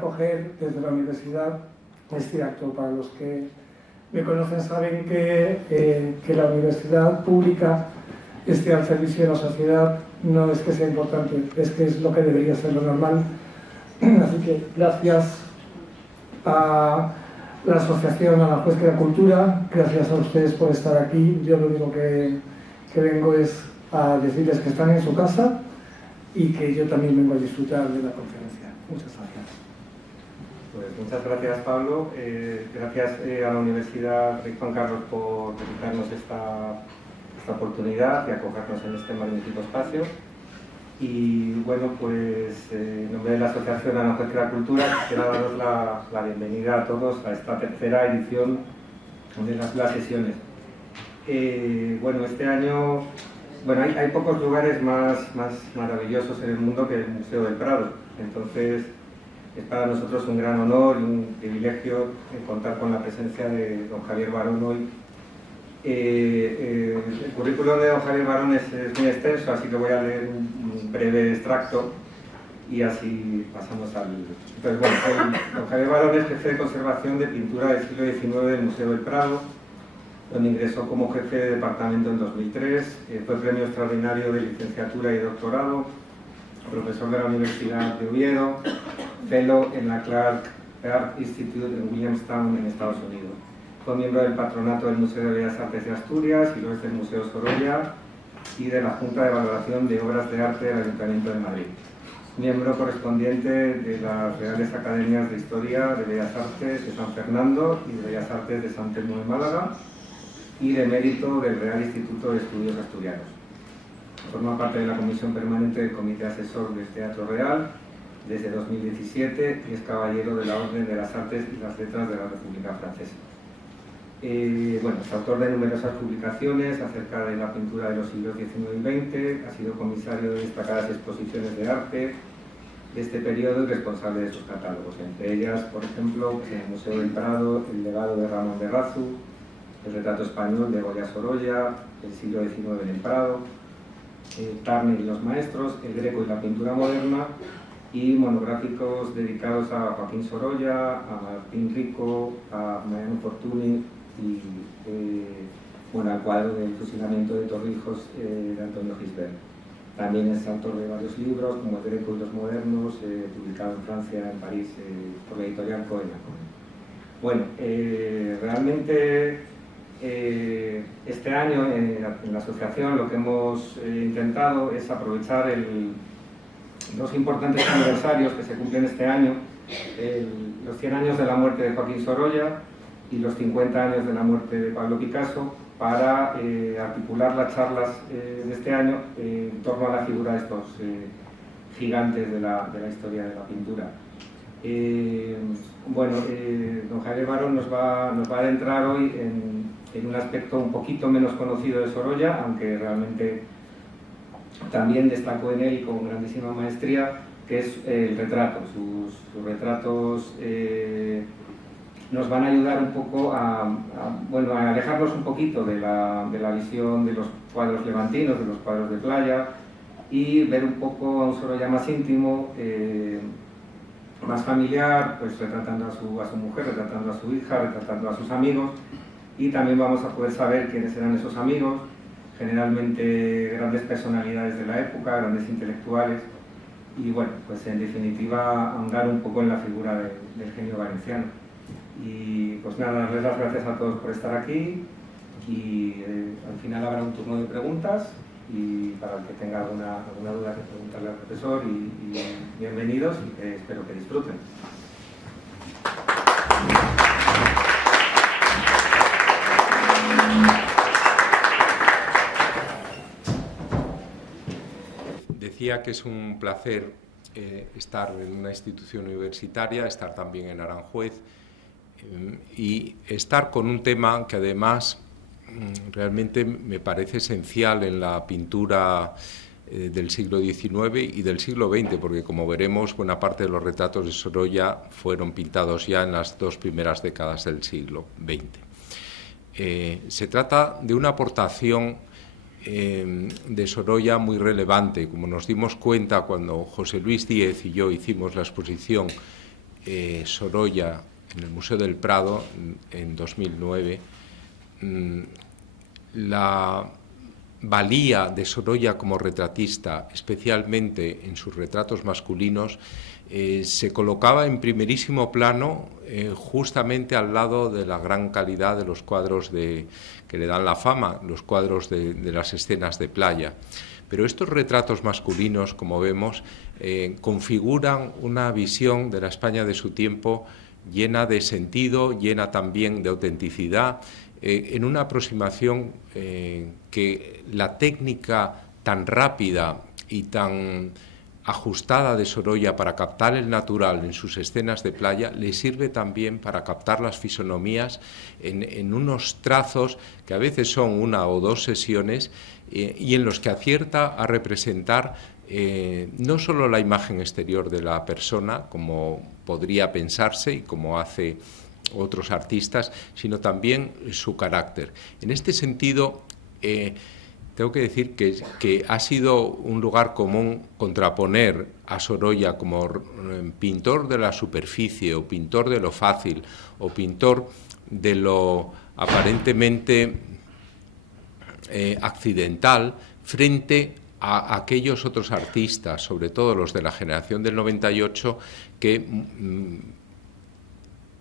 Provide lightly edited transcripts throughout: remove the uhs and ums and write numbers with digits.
acoger desde la universidad este acto. Para los que me conocen saben que la universidad pública esté al servicio de la sociedad no es que sea importante, es que es lo que debería ser lo normal. Así que gracias a la Asociación Aranjuez Crea Cultura, gracias a ustedes por estar aquí. Yo lo único que vengo es a decirles que están en su casa y que yo también vengo a disfrutar de la conferencia. Muchas gracias. Pues muchas gracias, Pablo. Gracias a la Universidad Rey Juan Carlos por dedicarnos esta oportunidad y acogernos en este magnífico espacio. Y bueno, pues en nombre de la Asociación Aranjuez Crea Cultura quisiera daros la bienvenida a todos a esta tercera edición de las sesiones. Bueno, este año hay pocos lugares más maravillosos en el mundo que el Museo del Prado. Entonces es para nosotros un gran honor y un privilegio contar con la presencia de don Javier Barón hoy. El currículum de don Javier Barón es muy extenso, así que voy a leer un breve extracto y así pasamos al... Entonces, bueno, don Javier Barón es jefe de conservación de pintura del siglo XIX del Museo del Prado, donde ingresó como jefe de departamento en 2003, fue premio extraordinario de licenciatura y doctorado, profesor de la Universidad de Oviedo, fellow en la Clark Art Institute en Williamstown, en Estados Unidos. Fue miembro del patronato del Museo de Bellas Artes de Asturias y lo es del Museo Sorolla y de la Junta de Valoración de Obras de Arte del Ayuntamiento de Madrid. Miembro correspondiente de las Reales Academias de Historia de Bellas Artes de San Fernando y de Bellas Artes de San Telmo de Málaga y de mérito del Real Instituto de Estudios Asturianos. Forma parte de la Comisión Permanente del Comité Asesor del Teatro Real desde 2017 y es caballero de la Orden de las Artes y las Letras de la República Francesa. Bueno, es autor de numerosas publicaciones acerca de la pintura de los siglos XIX y XX, ha sido comisario de destacadas exposiciones de arte de este periodo y responsable de sus catálogos, entre ellas, por ejemplo, en el Museo del Prado, el legado de Ramón de Razu, el retrato español de Goya Sorolla, el siglo XIX en el Prado, Turner y los maestros, el Greco y la pintura moderna, y monográficos dedicados a Joaquín Sorolla, a Martín Rico, a Mariano Fortuny y bueno, al cuadro del fusilamiento de Torrijos de Antonio Gisbert. También es autor de varios libros, como El Greco y los modernos, publicado en Francia, en París, por la editorial Cohen. Bueno, realmente este año en la asociación lo que hemos intentado es aprovechar dos importantes aniversarios que se cumplen este año, los 100 años de la muerte de Joaquín Sorolla y los 50 años de la muerte de Pablo Picasso, para articular las charlas de este año en torno a la figura de estos gigantes de la historia de la pintura. Bueno, don Javier Barón nos va a adentrar hoy en un aspecto un poquito menos conocido de Sorolla, aunque realmente también destacó en él con grandísima maestría, que es el retrato. Sus retratos nos van a ayudar un poco a alejarnos un poquito de la visión de los cuadros levantinos, de los cuadros de playa, y ver un poco a un Sorolla más íntimo, más familiar, pues retratando a su mujer, retratando a su hija, retratando a sus amigos, y también vamos a poder saber quiénes eran esos amigos, generalmente grandes personalidades de la época, grandes intelectuales, y bueno, pues en definitiva ahondar un poco en la figura del genio valenciano. Y pues nada, darles las gracias a todos por estar aquí y al final habrá un turno de preguntas y para el que tenga alguna duda que preguntarle al profesor y bienvenidos y que espero que disfruten. Decía que es un placer estar en una institución universitaria, estar también en Aranjuez y estar con un tema que además realmente me parece esencial en la pintura del siglo XIX y del siglo XX, porque como veremos, buena parte de los retratos de Sorolla fueron pintados ya en las dos primeras décadas del siglo XX. Se trata de una aportación de Sorolla muy relevante, como nos dimos cuenta cuando José Luis Díez y yo hicimos la exposición Sorolla en el Museo del Prado en 2009, la valía de Sorolla como retratista, especialmente en sus retratos masculinos, se colocaba en primerísimo plano justamente al lado de la gran calidad de los cuadros que le dan la fama, los cuadros de las escenas de playa. Pero estos retratos masculinos, como vemos, configuran una visión de la España de su tiempo llena de sentido, llena también de autenticidad, en una aproximación que la técnica tan rápida y tan ajustada de Sorolla para captar el natural en sus escenas de playa le sirve también para captar las fisonomías en unos trazos que a veces son una o dos sesiones y en los que acierta a representar no solo la imagen exterior de la persona, como podría pensarse y como hace otros artistas, sino también su carácter. En este sentido, tengo que decir que ha sido un lugar común contraponer a Sorolla como pintor de la superficie o pintor de lo fácil o pintor de lo aparentemente accidental frente a aquellos otros artistas, sobre todo los de la generación del 98, que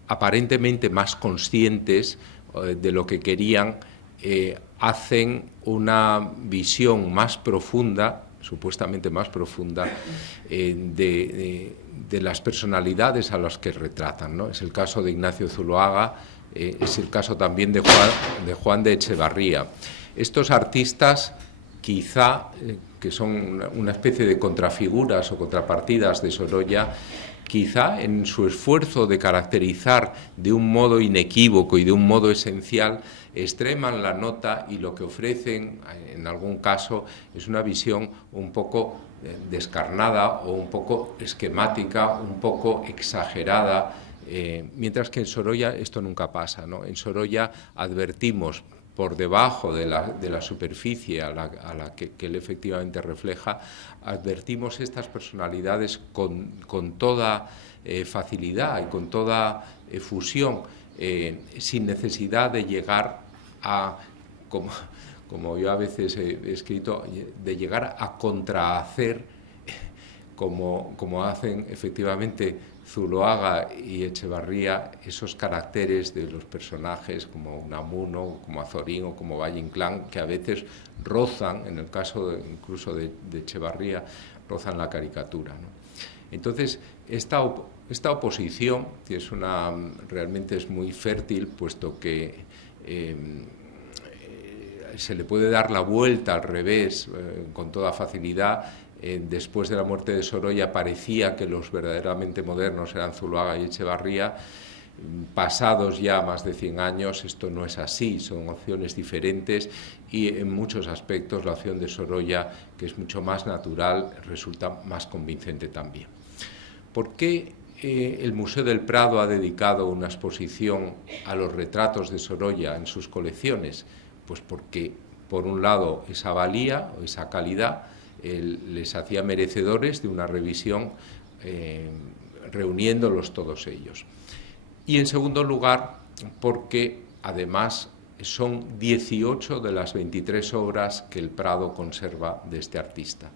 aparentemente más conscientes de lo que querían, hacen una visión más profunda, supuestamente más profunda, de las personalidades a las que retratan, ¿no? Es el caso de Ignacio Zuloaga, es el caso también de Juan de Echevarría. Estos artistas, quizá, que son una especie de contrafiguras o contrapartidas de Sorolla, quizá en su esfuerzo de caracterizar de un modo inequívoco y de un modo esencial, extreman la nota y lo que ofrecen, en algún caso, es una visión un poco descarnada o un poco esquemática, un poco exagerada, mientras que en Sorolla esto nunca pasa, ¿no? En Sorolla advertimos por debajo de la superficie a la que él efectivamente refleja, advertimos estas personalidades con toda facilidad y con toda efusión, sin necesidad de llegar a, como yo a veces he escrito, de llegar a contrahacer, como hacen efectivamente Zuloaga y Echevarría, esos caracteres de los personajes como Unamuno, como Azorín o como Valle Inclán, que a veces rozan, en el caso incluso de Echevarría, rozan la caricatura, ¿no? Entonces, esta oposición, que realmente es muy fértil, puesto que se le puede dar la vuelta al revés con toda facilidad. Después de la muerte de Sorolla parecía que los verdaderamente modernos eran Zuloaga y Echevarría. Pasados ya más de 100 años, esto no es así, son opciones diferentes y en muchos aspectos la opción de Sorolla, que es mucho más natural, resulta más convincente también. ¿Por qué el Museo del Prado ha dedicado una exposición a los retratos de Sorolla en sus colecciones? Pues porque, por un lado, esa valía o esa calidad les hacía merecedores de una revisión reuniéndolos todos ellos. Y en segundo lugar, porque además son 18 de las 23 obras que el Prado conserva de este artista.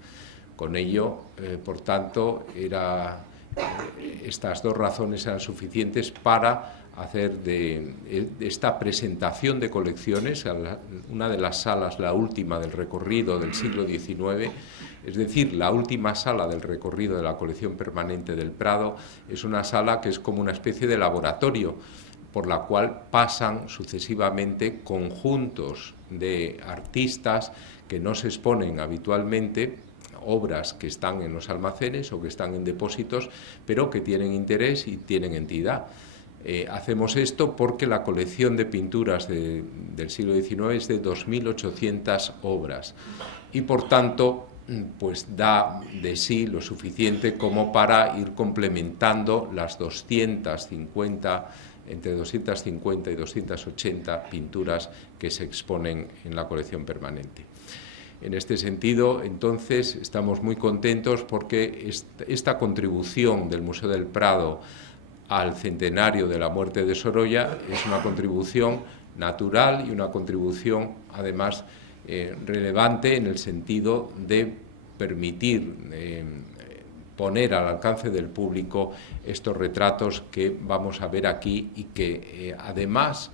Con ello, por tanto, estas dos razones eran suficientes para hacer de esta presentación de colecciones, una de las salas, la última del recorrido del siglo XIX, es decir, la última sala del recorrido de la colección permanente del Prado, es una sala que es como una especie de laboratorio por la cual pasan sucesivamente conjuntos de artistas que no se exponen habitualmente, obras que están en los almacenes o que están en depósitos, pero que tienen interés y tienen entidad. Hacemos esto porque la colección de pinturas del siglo XIX es de 2.800 obras y, por tanto, pues da de sí lo suficiente como para ir complementando las 250, entre 250 y 280 pinturas que se exponen en la colección permanente. En este sentido, entonces, estamos muy contentos porque esta contribución del Museo del Prado al centenario de la muerte de Sorolla es una contribución natural y una contribución, además, relevante en el sentido de permitir poner al alcance del público estos retratos que vamos a ver aquí y que además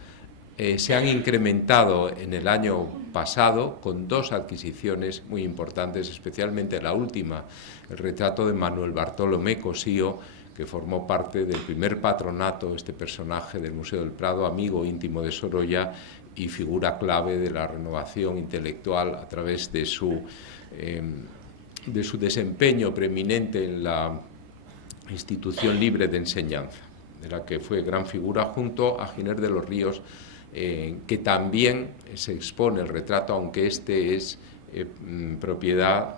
se han incrementado en el año pasado con 2 adquisiciones muy importantes, especialmente la última, el retrato de Manuel Bartolomé Cosío, que formó parte del primer patronato, este personaje del Museo del Prado, amigo íntimo de Sorolla y figura clave de la renovación intelectual a través de su desempeño preeminente en la Institución Libre de Enseñanza, de la que fue gran figura junto a Giner de los Ríos, que también se expone el retrato, aunque este es propiedad,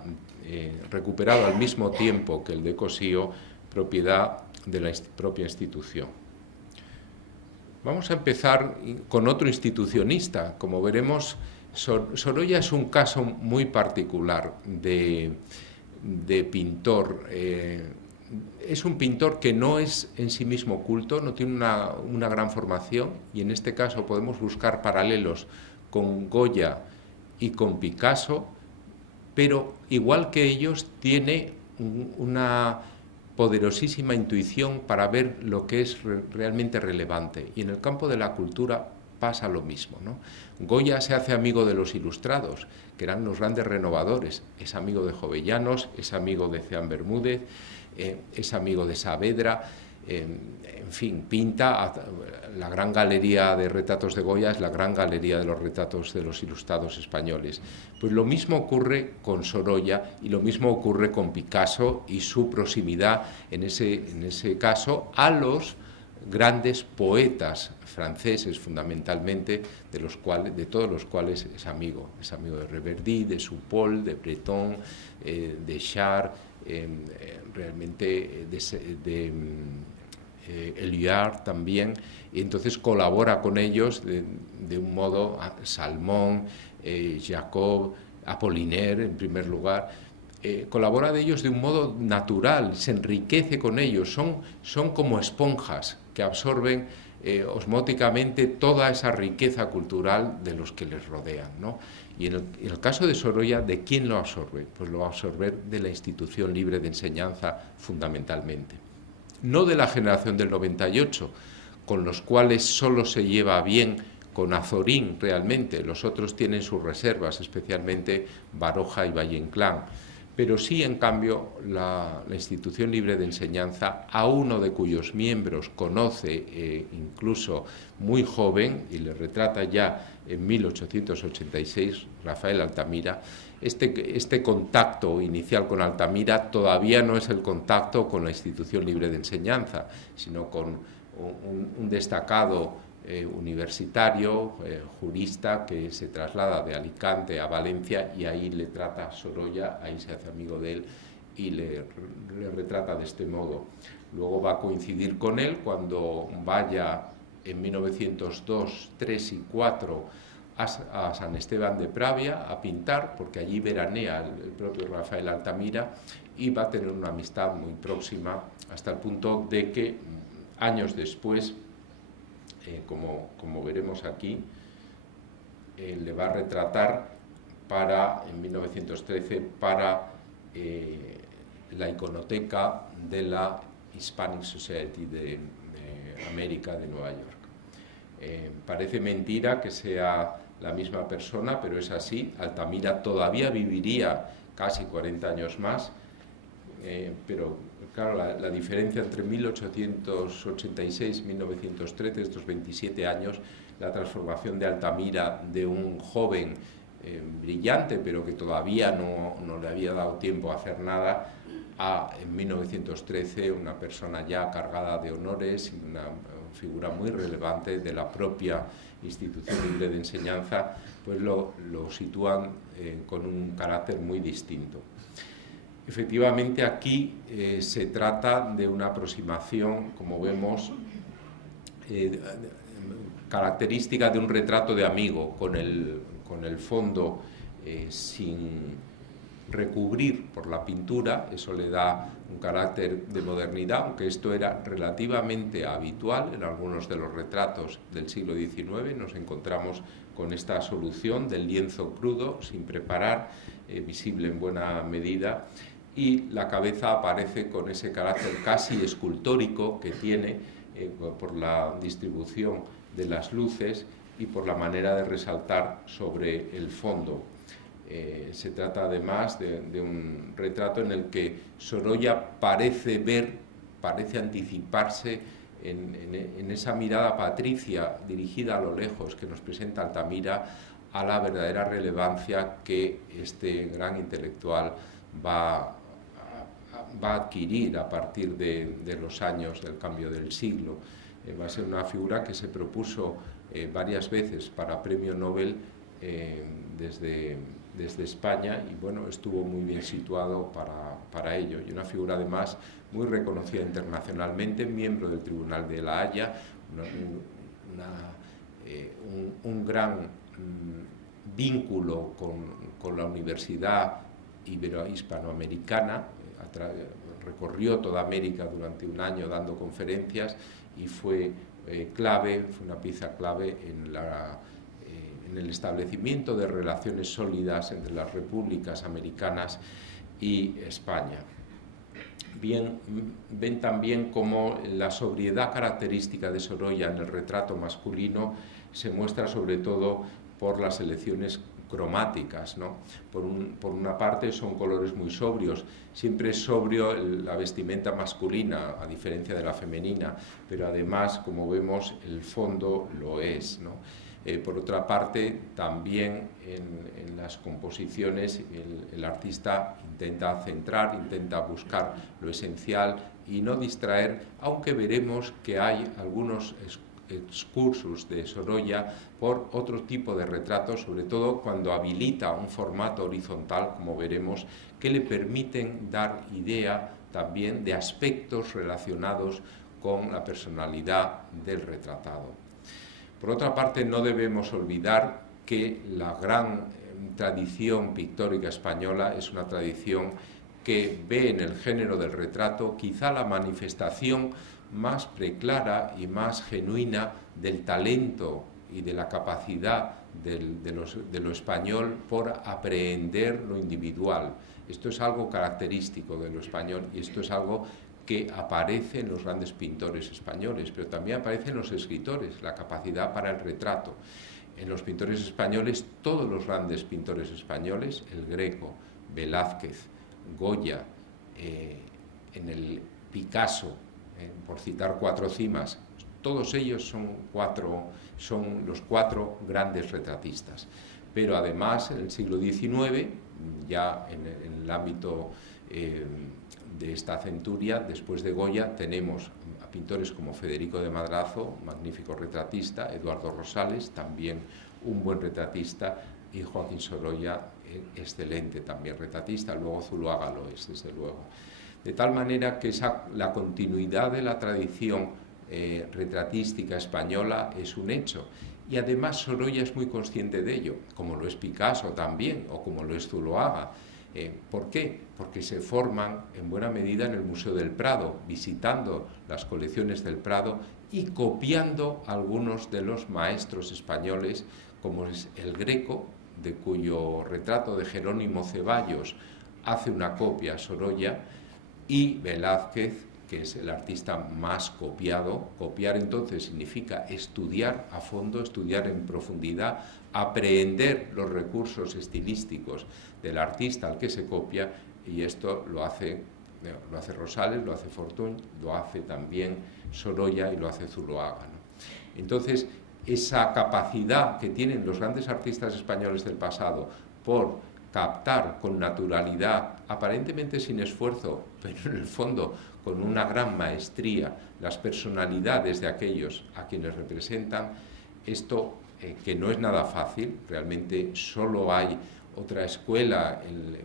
recuperado al mismo tiempo que el de Cosío, propiedad de la propia institución. Vamos a empezar con otro institucionista. Como veremos, Sorolla es un caso muy particular de pintor. Es un pintor que no es en sí mismo culto, no tiene una gran formación, y en este caso podemos buscar paralelos con Goya y con Picasso, pero igual que ellos tiene una poderosísima intuición para ver lo que es realmente relevante, y en el campo de la cultura pasa lo mismo, ¿no? Goya se hace amigo de los ilustrados, que eran los grandes renovadores, es amigo de Jovellanos, es amigo de Ceán Bermúdez, es amigo de Saavedra, en fin, pinta. La gran galería de retratos de Goya es la gran galería de los retratos de los ilustrados españoles. Pues lo mismo ocurre con Sorolla y lo mismo ocurre con Picasso y su proximidad, en ese caso, a los grandes poetas franceses, fundamentalmente, de todos los cuales es amigo de Reverdy, de Supol, de Breton, de Char, realmente de Éluard también, y entonces colabora con ellos de un modo, Salmón, Jacob, Apollinaire en primer lugar, colabora de ellos de un modo natural, se enriquece con ellos, son como esponjas que absorben osmóticamente toda esa riqueza cultural de los que les rodean, ¿no? Y en el caso de Sorolla, ¿de quién lo absorbe? Pues lo va a absorber de la Institución Libre de Enseñanza fundamentalmente. No de la generación del 98, con los cuales solo se lleva bien con Azorín realmente, los otros tienen sus reservas, especialmente Baroja y Valle-Inclán, pero sí, en cambio, la Institución Libre de Enseñanza, a uno de cuyos miembros conoce incluso muy joven, y le retrata ya en 1886, Rafael Altamira. Este contacto inicial con Altamira todavía no es el contacto con la Institución Libre de Enseñanza, sino con un destacado universitario, jurista, que se traslada de Alicante a Valencia, y ahí le trata a Sorolla, ahí se hace amigo de él y le retrata de este modo. Luego va a coincidir con él cuando vaya en 1902, 3 y 4 a San Esteban de Pravia a pintar, porque allí veranea el propio Rafael Altamira, y va a tener una amistad muy próxima hasta el punto de que años después, como veremos aquí, le va a retratar en 1913 para la iconoteca de la Hispanic Society de América, de Nueva York. Parece mentira que sea la misma persona, pero es así. Altamira todavía viviría casi 40 años más, pero claro, la diferencia entre 1886 y 1913, estos 27 años, la transformación de Altamira de un joven brillante, pero que todavía no le había dado tiempo a hacer nada, a, en 1913, una persona ya cargada de honores y una figura muy relevante de la propia Institución Libre de Enseñanza, pues lo sitúan con un carácter muy distinto. Efectivamente, aquí se trata de una aproximación, como vemos, característica de un retrato de amigo, con el fondo sin recubrir por la pintura, eso le da un carácter de modernidad, aunque esto era relativamente habitual en algunos de los retratos del siglo XIX. Nos encontramos con esta solución del lienzo crudo, sin preparar, visible en buena medida, y la cabeza aparece con ese carácter casi escultórico que tiene por la distribución de las luces y por la manera de resaltar sobre el fondo. Se trata además de un retrato en el que Sorolla parece anticiparse en esa mirada patricia dirigida a lo lejos que nos presenta Altamira, a la verdadera relevancia que este gran intelectual va a adquirir a partir de los años del cambio del siglo. Va a ser una figura que se propuso varias veces para premio Nobel desde España, y bueno, estuvo muy bien situado para ello, y una figura además muy reconocida internacionalmente, miembro del Tribunal de La Haya, un gran vínculo con la Universidad Ibero-Hispanoamericana. Recorrió toda América durante un año dando conferencias y fue una pieza clave en el establecimiento de relaciones sólidas entre las repúblicas americanas y España. Ven también cómo la sobriedad característica de Sorolla en el retrato masculino se muestra sobre todo por las elecciones cromáticas, ¿no? Por una parte son colores muy sobrios, siempre es sobrio la vestimenta masculina a diferencia de la femenina, pero además, como vemos, el fondo lo es, ¿no? Por otra parte, también en las composiciones el artista intenta centrar, intenta buscar lo esencial y no distraer, aunque veremos que hay algunos excursus de Sorolla por otro tipo de retratos, sobre todo cuando habilita un formato horizontal, como veremos, que le permiten dar idea también de aspectos relacionados con la personalidad del retratado. Por otra parte, no debemos olvidar que la gran tradición pictórica española es una tradición que ve en el género del retrato quizá la manifestación más preclara y más genuina del talento y de la capacidad de lo español por aprehender lo individual. Esto es algo característico de lo español y esto es algo que aparece en los grandes pintores españoles, pero también aparece en los escritores, la capacidad para el retrato. En los pintores españoles, todos los grandes pintores españoles, el Greco, Velázquez, Goya, en el Picasso, por citar cuatro cimas, todos ellos son los cuatro grandes retratistas. Pero además, en el siglo XIX, ya en el ámbito de esta centuria, después de Goya, tenemos a pintores como Federico de Madrazo, magnífico retratista, Eduardo Rosales, también un buen retratista, y Joaquín Sorolla, excelente también retratista, luego Zuloaga lo es, desde luego. De tal manera que la continuidad de la tradición retratística española es un hecho. Y además Sorolla es muy consciente de ello, como lo es Picasso también, o como lo es Zuloaga. ¿Por qué? Porque se forman en buena medida en el Museo del Prado, visitando las colecciones del Prado y copiando algunos de los maestros españoles, como es el Greco, de cuyo retrato de Jerónimo Ceballos hace una copia Sorolla, y Velázquez, que es el artista más copiado. Copiar entonces significa estudiar a fondo, estudiar en profundidad, aprehender los recursos estilísticos del artista al que se copia, y esto lo hace Rosales, lo hace Fortuny, lo hace también Sorolla y lo hace Zuloaga, ¿no? Entonces, esa capacidad que tienen los grandes artistas españoles del pasado por captar con naturalidad, aparentemente sin esfuerzo, pero en el fondo con una gran maestría, las personalidades de aquellos a quienes representan, esto que no es nada fácil, realmente solo hay otra escuela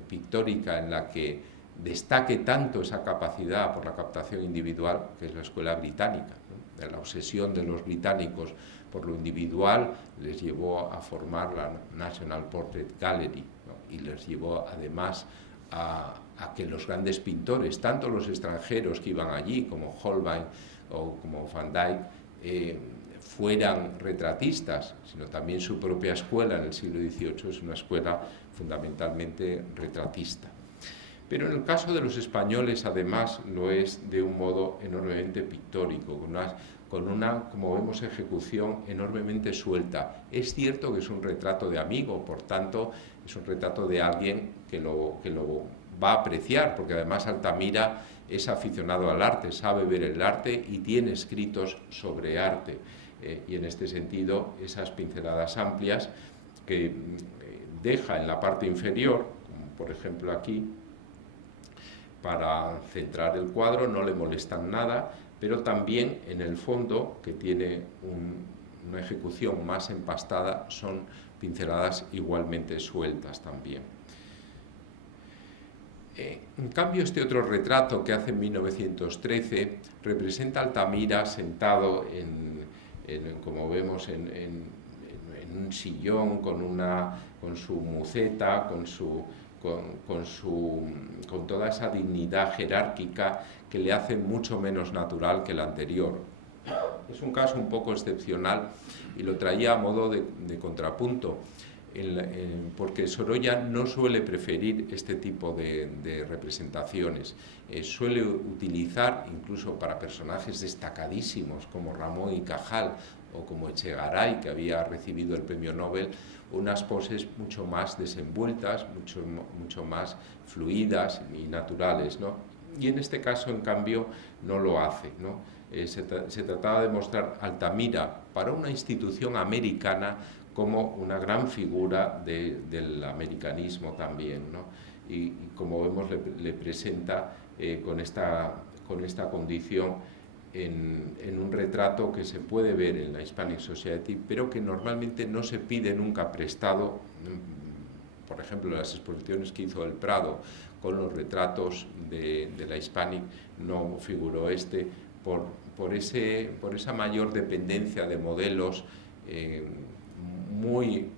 pictórica en la que destaque tanto esa capacidad por la captación individual, que es la escuela británica, ¿no? De la obsesión de los británicos por lo individual les llevó a formar la National Portrait Gallery, ¿no? Y les llevó además a que los grandes pintores, tanto los extranjeros que iban allí, como Holbein o como Van Dyck, fueran retratistas, sino también su propia escuela en el siglo XVIII es una escuela fundamentalmente retratista. Pero en el caso de los españoles, además, lo es de un modo enormemente pictórico, con una, como vemos, ejecución enormemente suelta. Es cierto que es un retrato de amigo, por tanto, es un retrato de alguien que lo va a apreciar, porque además Altamira es aficionado al arte, sabe ver el arte y tiene escritos sobre arte. Y en este sentido, esas pinceladas amplias que deja en la parte inferior, como por ejemplo aquí, para centrar el cuadro, no le molestan nada, pero también en el fondo, que tiene una ejecución más empastada, son pinceladas igualmente sueltas también. En cambio, este otro retrato que hace en 1913 representa a Altamira sentado como vemos, en un sillón con su muceta, con toda esa dignidad jerárquica que le hace mucho menos natural que el anterior. Es un caso un poco excepcional y lo traía a modo de contrapunto, porque Sorolla no suele preferir este tipo de representaciones. Suele utilizar, incluso para personajes destacadísimos como Ramón y Cajal o como Echegaray, que había recibido el premio Nobel, unas poses mucho más desenvueltas, mucho más fluidas y naturales, ¿no? Y en este caso, en cambio, no lo hace, ¿no? Se trataba de mostrar Altamira para una institución americana como una gran figura del americanismo también, ¿no? Y como vemos, le presenta con esta condición en un retrato que se puede ver en la Hispanic Society, pero que normalmente no se pide nunca prestado. Por ejemplo, las exposiciones que hizo el Prado con los retratos de la Hispanic no figuró por esa mayor dependencia de modelos muy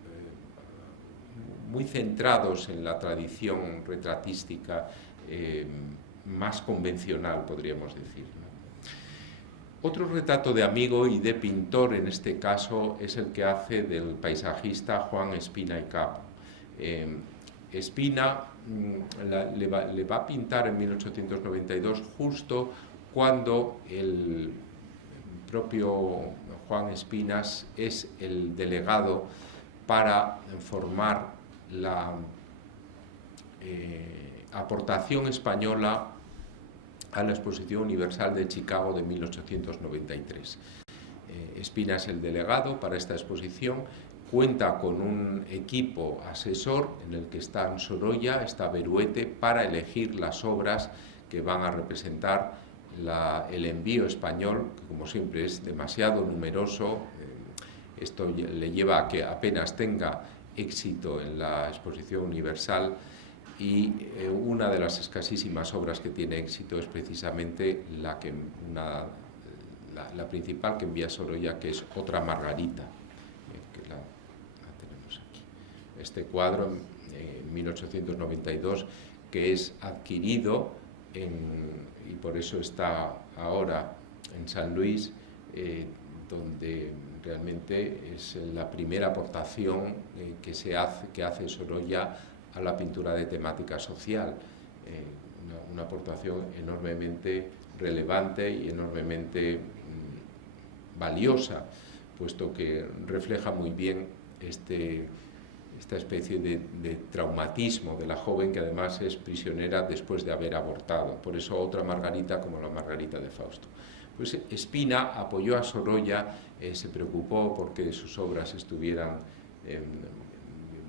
centrados en la tradición retratística más convencional, podríamos decir, ¿no? Otro retrato de amigo y de pintor, en este caso, es el que hace del paisajista Juan Espina y Capo. Espina le va a pintar en 1892, justo cuando el propio Juan Espinas es el delegado para formar la aportación española a la Exposición Universal de Chicago de 1893. Espina es el delegado para esta exposición, cuenta con un equipo asesor en el que están Sorolla, está Beruete, para elegir las obras que van a representar el envío español, que como siempre es demasiado numeroso. Esto le lleva a que apenas tenga éxito en la Exposición Universal, y una de las escasísimas obras que tiene éxito es precisamente la principal que envía Sorolla, que es Otra Margarita, que la tenemos aquí. Este cuadro, en 1892, que es adquirido y por eso está ahora en San Luis, donde realmente es la primera aportación que hace Sorolla a la pintura de temática social, una aportación enormemente relevante y enormemente valiosa, puesto que refleja muy bien esta especie de traumatismo de la joven, que además es prisionera después de haber abortado. Por eso Otra Margarita, como la Margarita de Fausto. Pues Espina apoyó a Sorolla, se preocupó porque sus obras estuvieran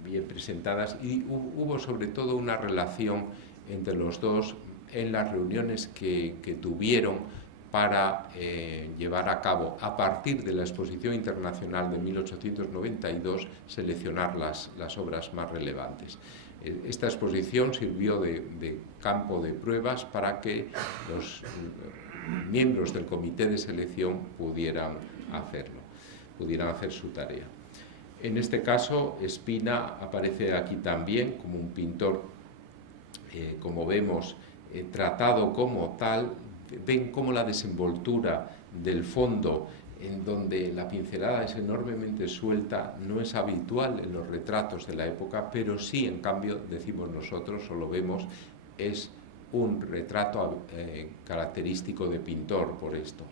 bien presentadas, y hubo sobre todo una relación entre los dos en las reuniones que tuvieron para llevar a cabo, a partir de la Exposición Internacional de 1892, seleccionar las obras más relevantes. Esta exposición sirvió de campo de pruebas para que los miembros del comité de selección pudieran hacer su tarea. En este caso, Espina aparece aquí también como un pintor como vemos, tratado como tal. Ven cómo la desenvoltura del fondo, en donde la pincelada es enormemente suelta, no es habitual en los retratos de la época, pero sí, en cambio, decimos nosotros, o lo vemos, es un retrato característico de pintor por esto.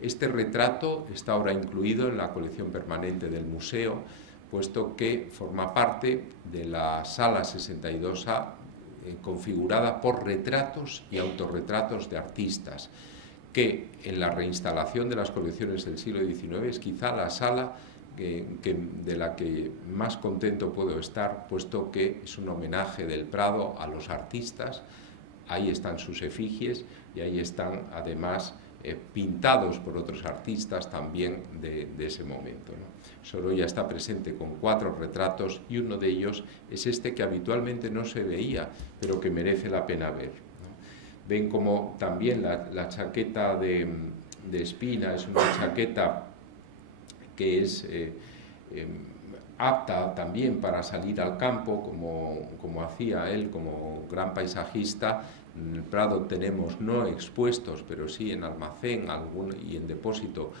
Este retrato está ahora incluido en la colección permanente del museo, puesto que forma parte de la sala 62A, configurada por retratos y autorretratos de artistas, que en la reinstalación de las colecciones del siglo XIX es quizá la sala de la que más contento puedo estar, puesto que es un homenaje del Prado a los artistas. Ahí están sus efigies y ahí están además pintados por otros artistas también de ese momento, ¿no? Sorolla está presente con 4 retratos y uno de ellos es este que habitualmente no se veía, pero que merece la pena ver, ¿no? Ven como también la chaqueta de Espina es una chaqueta que es apta también para salir al campo, como hacía él como gran paisajista. En el Prado tenemos no expuestos, pero sí en almacén y en depósito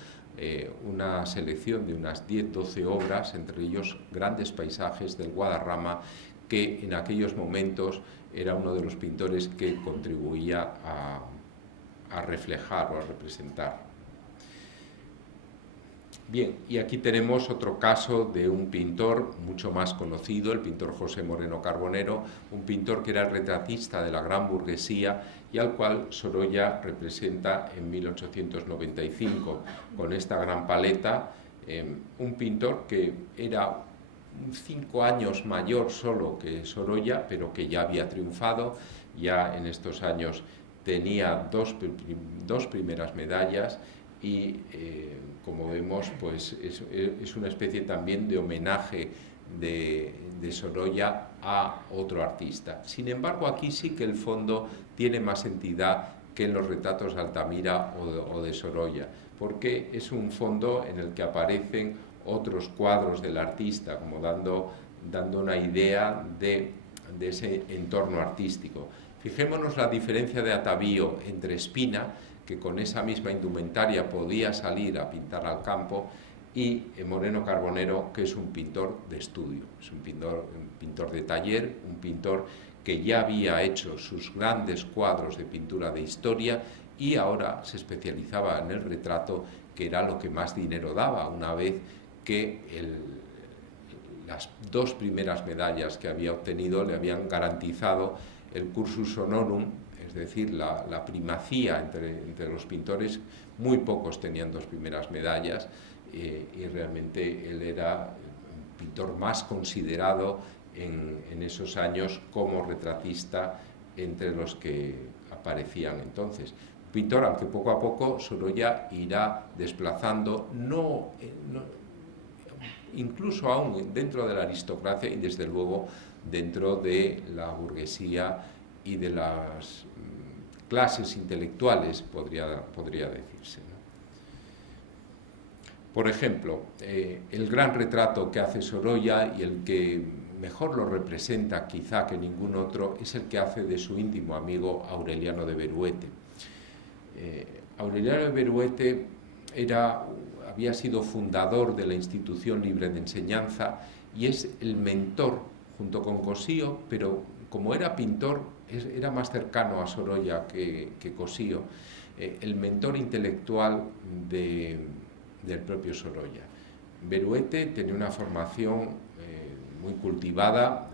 una selección de unas 10-12 obras, entre ellos grandes paisajes del Guadarrama, que en aquellos momentos era uno de los pintores que contribuía a reflejar o a representar. Bien, y aquí tenemos otro caso de un pintor mucho más conocido, el pintor José Moreno Carbonero, un pintor que era el retratista de la gran burguesía y al cual Sorolla representa en 1895 con esta gran paleta, un pintor que era 5 años mayor solo que Sorolla, pero que ya había triunfado, ya en estos años tenía dos primeras medallas y como vemos, pues es una especie también de homenaje de Sorolla a otro artista. Sin embargo, aquí sí que el fondo tiene más entidad que en los retratos de Altamira o de Sorolla, porque es un fondo en el que aparecen otros cuadros del artista, como dando una idea de ese entorno artístico. Fijémonos la diferencia de atavío entre Espina, que con esa misma indumentaria podía salir a pintar al campo, y Moreno Carbonero, que es un pintor de estudio, es un pintor de taller, un pintor que ya había hecho sus grandes cuadros de pintura de historia y ahora se especializaba en el retrato, que era lo que más dinero daba, una vez que las 2 primeras medallas que había obtenido le habían garantizado el cursus honorum, es decir, la primacía entre los pintores. Muy pocos tenían 2 primeras medallas y realmente él era el pintor más considerado en esos años como retratista entre los que aparecían entonces. Pintor al que poco a poco Sorolla irá desplazando, incluso aún dentro de la aristocracia y desde luego dentro de la burguesía y de las clases intelectuales, podría decirse, ¿no? Por ejemplo, el gran retrato que hace Sorolla y el que mejor lo representa quizá que ningún otro es el que hace de su íntimo amigo Aureliano de Beruete. Aureliano de Beruete había sido fundador de la Institución Libre de Enseñanza y es el mentor, junto con Cossío, pero como era pintor, era más cercano a Sorolla que Cossío, el mentor intelectual del propio Sorolla. Beruete tenía una formación muy cultivada,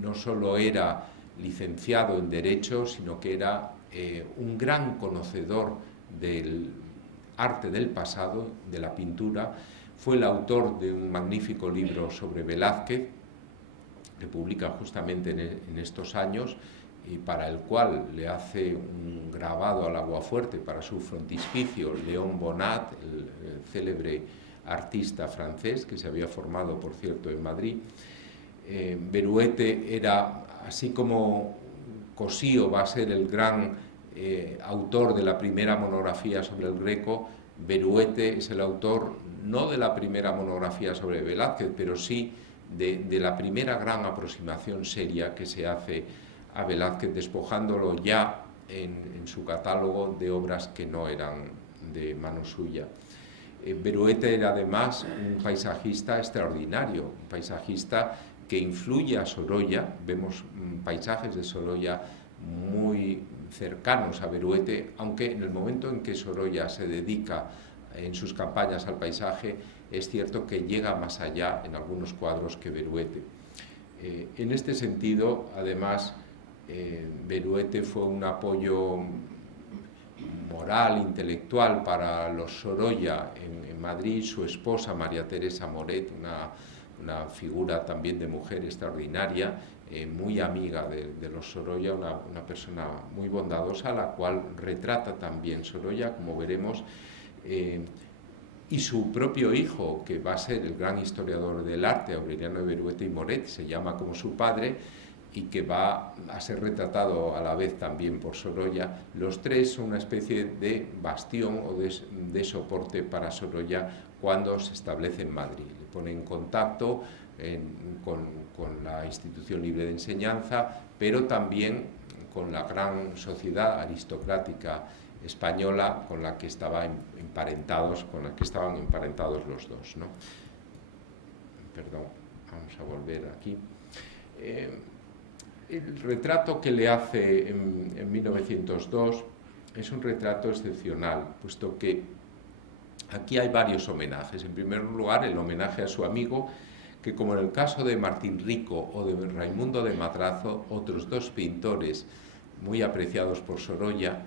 no solo era licenciado en Derecho, sino que era un gran conocedor del arte del pasado, de la pintura. Fue el autor de un magnífico libro sobre Velázquez, que publica justamente en estos años y para el cual le hace un grabado al aguafuerte para su frontispicio Léon Bonnat, el célebre artista francés que se había formado, por cierto, en Madrid. Beruete era, así como Cossío va a ser el gran autor de la primera monografía sobre el Greco, Beruete es el autor no de la primera monografía sobre Velázquez, pero sí de la primera gran aproximación seria que se hace a Velázquez, despojándolo ya en su catálogo de obras que no eran de mano suya. Beruete era además un paisajista extraordinario, un paisajista que influye a Sorolla. Vemos paisajes de Sorolla muy cercanos a Beruete, aunque en el momento en que Sorolla se dedica en sus campañas al paisaje, es cierto que llega más allá en algunos cuadros que Beruete. En este sentido, además, Beruete fue un apoyo moral, intelectual para los Sorolla en Madrid. Su esposa, María Teresa Moret, una figura también de mujer extraordinaria, muy amiga de los Sorolla, una persona muy bondadosa, a la cual retrata también Sorolla, como veremos, y su propio hijo, que va a ser el gran historiador del arte, Aureliano de Beruete y Moret, se llama como su padre, y que va a ser retratado a la vez también por Sorolla. Los tres son una especie de bastión o de soporte para Sorolla cuando se establece en Madrid. Le pone en contacto con la institución libre de enseñanza, pero también con la gran sociedad aristocrática española con la que estaban emparentados los dos, ¿no? Perdón, vamos a volver aquí. El retrato que le hace en 1902 es un retrato excepcional, puesto que aquí hay varios homenajes. En primer lugar, el homenaje a su amigo, que como en el caso de Martín Rico o de Raimundo de Madrazo, otros dos pintores muy apreciados por Sorolla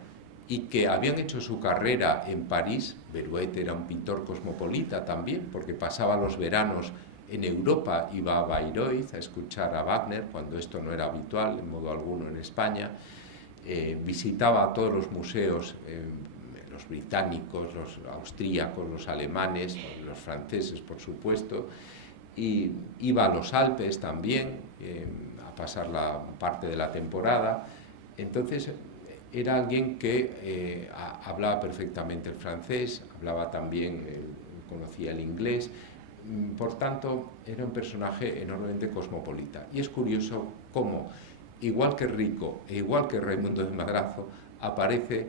y que habían hecho su carrera en París. Beruete era un pintor cosmopolita también, porque pasaba los veranos en Europa, iba a Bayreuth a escuchar a Wagner, cuando esto no era habitual en modo alguno en España. Visitaba todos los museos, los británicos, los austríacos, los alemanes, los franceses, por supuesto, y iba a los Alpes también a pasar la parte de la temporada. Entonces era alguien que hablaba perfectamente el francés, hablaba también, conocía el inglés. Por tanto, era un personaje enormemente cosmopolita. Y es curioso cómo, igual que Rico e igual que Raimundo de Madrazo, aparece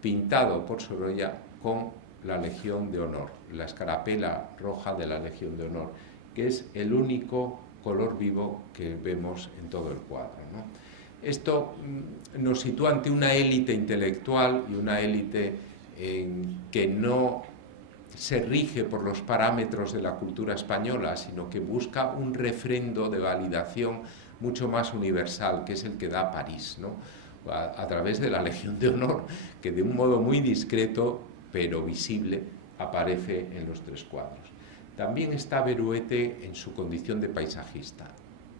pintado por Sorolla con la Legión de Honor, la escarapela roja de la Legión de Honor, que es el único color vivo que vemos en todo el cuadro, ¿no? Esto nos sitúa ante una élite intelectual y una élite que no se rige por los parámetros de la cultura española, sino que busca un refrendo de validación mucho más universal, que es el que da París, ¿no? A través de la Legión de Honor, que de un modo muy discreto, pero visible, aparece en los tres cuadros. También está Beruete en su condición de paisajista.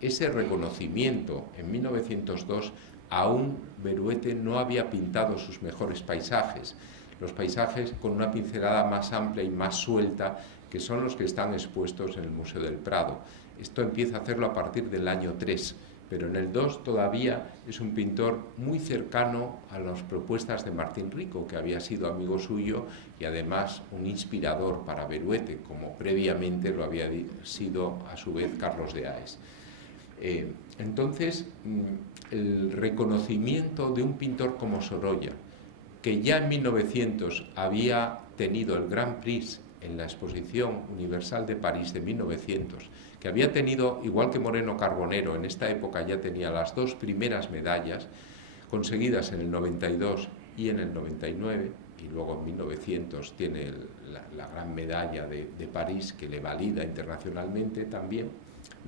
Ese reconocimiento en 1902, aún Beruete no había pintado sus mejores paisajes, los paisajes con una pincelada más amplia y más suelta, que son los que están expuestos en el Museo del Prado. Esto empieza a hacerlo a partir del año 3, pero en el 2 todavía es un pintor muy cercano a las propuestas de Martín Rico, que había sido amigo suyo y además un inspirador para Beruete, como previamente lo había sido a su vez Carlos de Haes. Entonces, el reconocimiento de un pintor como Sorolla, que ya en 1900 había tenido el Grand Prix en la Exposición Universal de París de 1900, que había tenido, igual que Moreno Carbonero, en esta época ya tenía las dos primeras medallas conseguidas en el 92 y en el 99, y luego en 1900 tiene la gran medalla de París, que le valida internacionalmente también.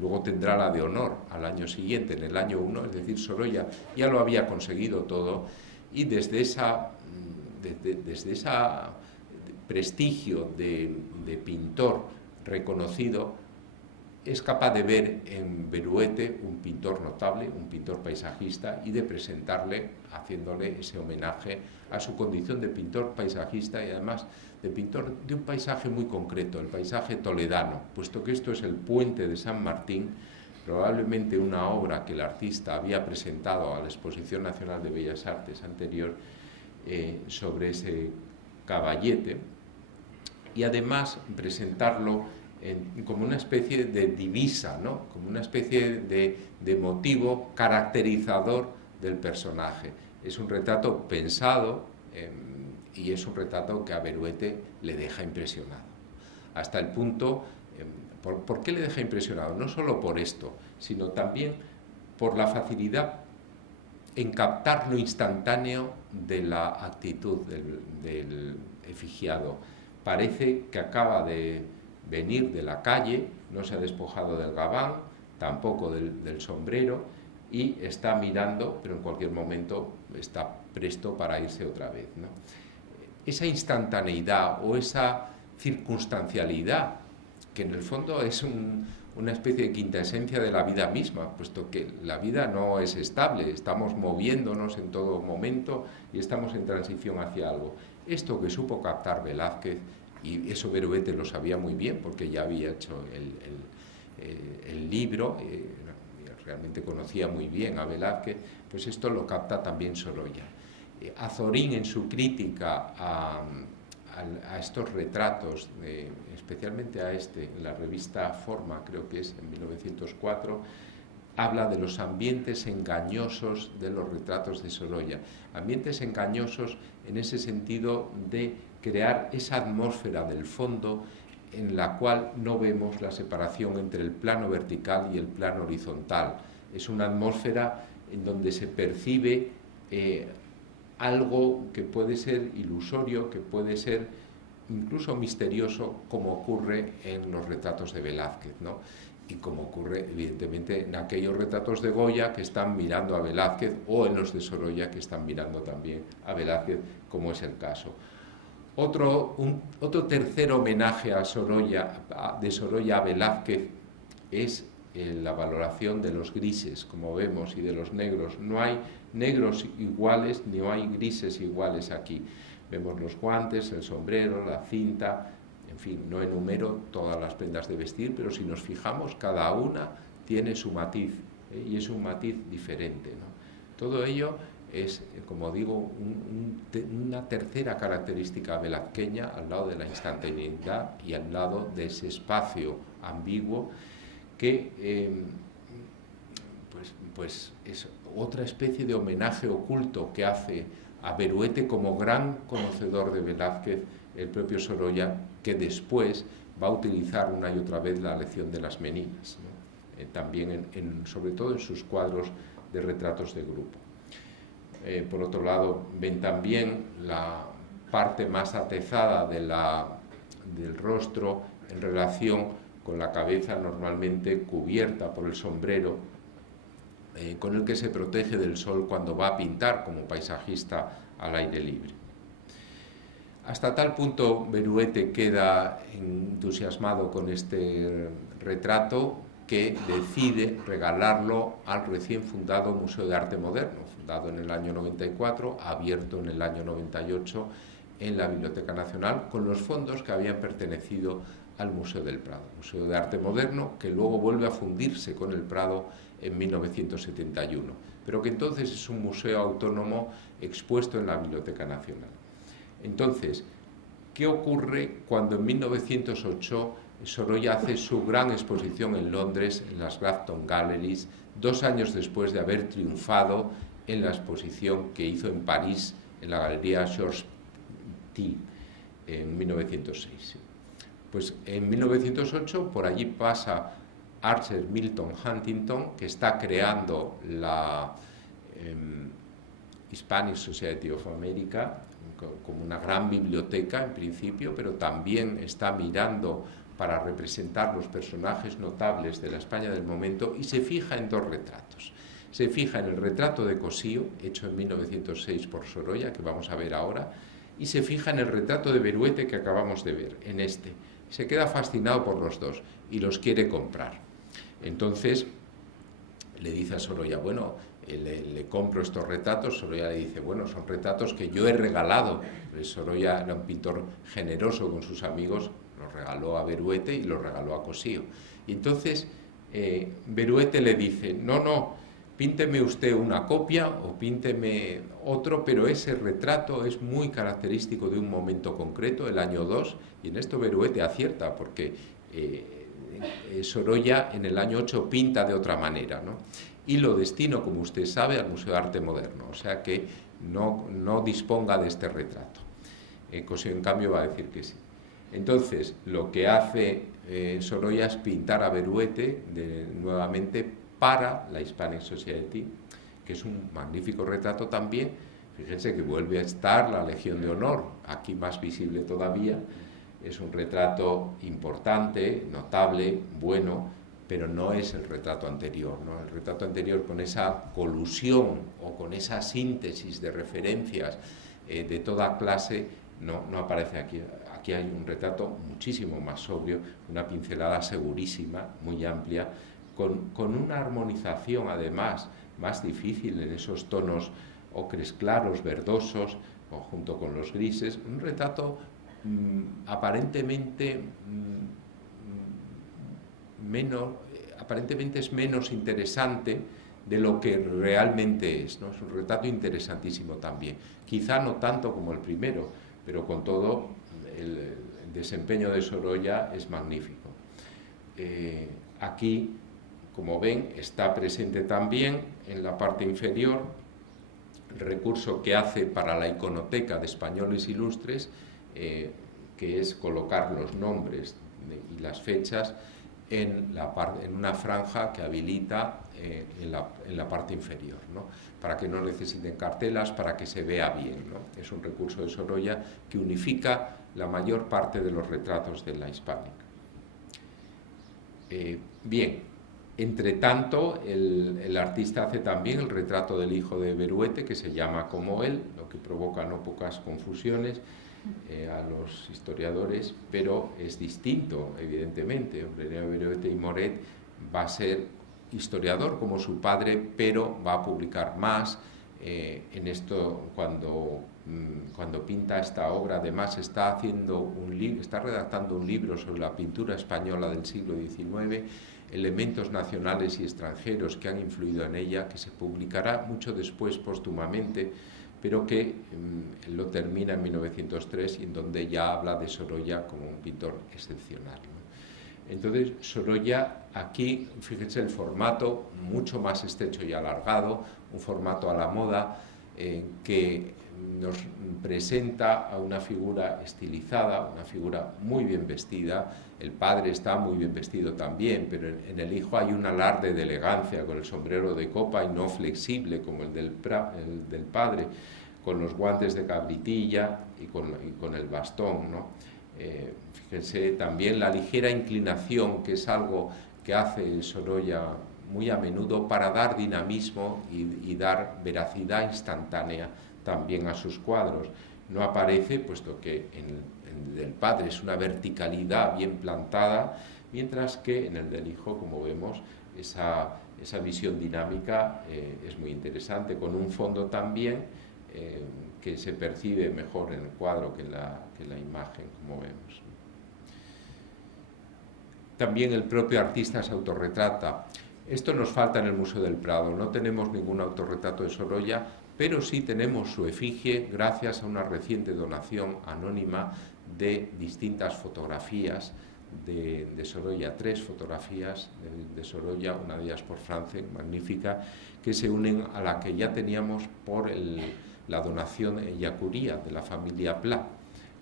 Luego tendrá la de honor al año siguiente, en el año 1, es decir, Sorolla ya lo había conseguido todo, y desde ese prestigio de pintor reconocido, es capaz de ver en Beruete un pintor notable, un pintor paisajista, y de presentarle, haciéndole ese homenaje a su condición de pintor paisajista y además de pintor de un paisaje muy concreto, el paisaje toledano, puesto que esto es el Puente de San Martín, probablemente una obra que el artista había presentado a la Exposición Nacional de Bellas Artes anterior sobre ese caballete, y además presentarlo como una especie de divisa, ¿no? Como una especie de motivo caracterizador del personaje. Es un retrato pensado y es un retrato que a Beruete le deja impresionado. Hasta el punto, ¿por qué le deja impresionado? No solo por esto, sino también por la facilidad en captar lo instantáneo de la actitud del efigiado. Parece que acaba de venir de la calle, no se ha despojado del gabán, tampoco del sombrero, y está mirando, pero en cualquier momento está presto para irse otra vez, ¿no? Esa instantaneidad o esa circunstancialidad, que en el fondo es una especie de quinta esencia de la vida misma, puesto que la vida no es estable, estamos moviéndonos en todo momento y estamos en transición hacia algo. Esto que supo captar Velázquez, y eso Beruete lo sabía muy bien porque ya había hecho el libro, realmente conocía muy bien a Velázquez, pues esto lo capta también Sorolla. Azorín, en su crítica a estos retratos, especialmente a en la revista Forma, creo que es en 1904, habla de los ambientes engañosos de los retratos de Sorolla. Ambientes engañosos en ese sentido de crear esa atmósfera del fondo en la cual no vemos la separación entre el plano vertical y el plano horizontal. Es una atmósfera en donde se percibe algo que puede ser ilusorio, que puede ser incluso misterioso, como ocurre en los retratos de Velázquez, ¿no? Y como ocurre evidentemente en aquellos retratos de Goya que están mirando a Velázquez, o en los de Sorolla que están mirando también a Velázquez, como es el caso. Otro tercer homenaje a de Sorolla a Velázquez es la valoración de los grises, como vemos, y de los negros. No hay negros iguales ni hay grises iguales aquí. Vemos los guantes, el sombrero, la cinta, en fin, no enumero todas las prendas de vestir, pero si nos fijamos, cada una tiene su matiz, y es un matiz diferente, ¿no? Todo ello es, como digo, una tercera característica velazqueña al lado de la instantaneidad y al lado de ese espacio ambiguo que pues es otra especie de homenaje oculto que hace a Beruete como gran conocedor de Velázquez el propio Sorolla, que después va a utilizar una y otra vez la lección de las meninas, ¿no? También sobre todo en sus cuadros de retratos de grupo. Por otro lado, ven también la parte más atezada del rostro en relación con la cabeza normalmente cubierta por el sombrero, con el que se protege del sol cuando va a pintar como paisajista al aire libre. Hasta tal punto Beruete queda entusiasmado con este retrato que decide regalarlo al recién fundado Museo de Arte Moderno, fundado en el año 94, abierto en el año 98 en la Biblioteca Nacional, con los fondos que habían pertenecido al Museo del Prado, Museo de Arte Moderno, que luego vuelve a fundirse con el Prado en 1971, pero que entonces es un museo autónomo expuesto en la Biblioteca Nacional. Entonces, ¿qué ocurre cuando en 1908 Sorolla hace su gran exposición en Londres, en las Grafton Galleries, 2 años después de haber triunfado en la exposición que hizo en París, en la Galería Georges T, en 1906? Pues en 1908 por allí pasa Archer Milton Huntington, que está creando la Hispanic Society of America, como una gran biblioteca en principio, pero también está mirando para representar los personajes notables de la España del momento, y se fija en 2 retratos. Se fija en el retrato de Cosío, hecho en 1906 por Sorolla, que vamos a ver ahora, y se fija en el retrato de Beruete que acabamos de ver, en este. Se queda fascinado por los 2 y los quiere comprar. Entonces le dice a Sorolla, bueno, le compro estos retratos. Sorolla le dice, bueno, son retratos que yo he regalado. Sorolla era un pintor generoso con sus amigos, los regaló a Beruete y los regaló a Cosío. Y entonces Beruete le dice, no, pínteme usted una copia o pínteme otro, pero ese retrato es muy característico de un momento concreto, el año 2, y en esto Beruete acierta, porque Sorolla en el año 8 pinta de otra manera, ¿no? Y lo destino, como usted sabe, al Museo de Arte Moderno, o sea que no disponga de este retrato. Cosío, en cambio, va a decir que sí. Entonces, lo que hace Sorolla es pintar a Beruete nuevamente para la Hispanic Society, que es un magnífico retrato también. Fíjense que vuelve a estar la Legión de Honor, aquí más visible todavía. Es un retrato importante, notable, bueno, pero no es el retrato anterior, ¿no? El retrato anterior, con esa colusión o con esa síntesis de referencias de toda clase, no aparece aquí. Aquí hay un retrato muchísimo más sobrio, una pincelada segurísima, muy amplia, con una armonización además más difícil en esos tonos ocres claros, verdosos, junto con los grises. Un retrato aparentemente es menos interesante de lo que realmente es, ¿no? Es un retrato interesantísimo también, quizá no tanto como el primero, pero con todo el desempeño de Sorolla es magnífico. Aquí, como ven, está presente también en la parte inferior el recurso que hace para la iconoteca de españoles ilustres, que es colocar los nombres y las fechas en una franja que habilita en la parte inferior, ¿no? Para que no necesiten cartelas, para que se vea bien, ¿no? Es un recurso de Sorolla que unifica la mayor parte de los retratos de la Hispanic. Bien, entre tanto, el artista hace también el retrato del hijo de Beruete, que se llama como él, lo que provoca no pocas confusiones a los historiadores, pero es distinto, evidentemente. Beruete y Moret va a ser historiador como su padre, pero va a publicar más. En esto, cuando pinta esta obra, además está redactando un libro sobre la pintura española del siglo XIX, elementos nacionales y extranjeros que han influido en ella, que se publicará mucho después póstumamente, pero que lo termina en 1903 y en donde ya habla de Sorolla como un pintor excepcional, ¿no? Entonces, Sorolla, aquí, fíjense el formato mucho más estrecho y alargado, un formato a la moda que nos presenta a una figura estilizada, una figura muy bien vestida. El padre está muy bien vestido también, pero en el hijo hay un alarde de elegancia, con el sombrero de copa y no flexible como el del padre, con los guantes de cabritilla y con el bastón, ¿no? Fíjense también la ligera inclinación, que es algo que hace Sorolla muy a menudo para dar dinamismo y dar veracidad instantánea también a sus cuadros. No aparece, puesto que en el del padre es una verticalidad bien plantada, mientras que en el del hijo, como vemos, esa visión dinámica es muy interesante, con un fondo también que se percibe mejor en el cuadro que en la imagen, como vemos. También el propio artista se autorretrata. Esto nos falta en el Museo del Prado. No tenemos ningún autorretrato de Sorolla, pero sí tenemos su efigie gracias a una reciente donación anónima de distintas fotografías de Sorolla, 3 fotografías de Sorolla, una de ellas por Franzen, magnífica, que se unen a la que ya teníamos por la donación en Yacuría de la familia Pla.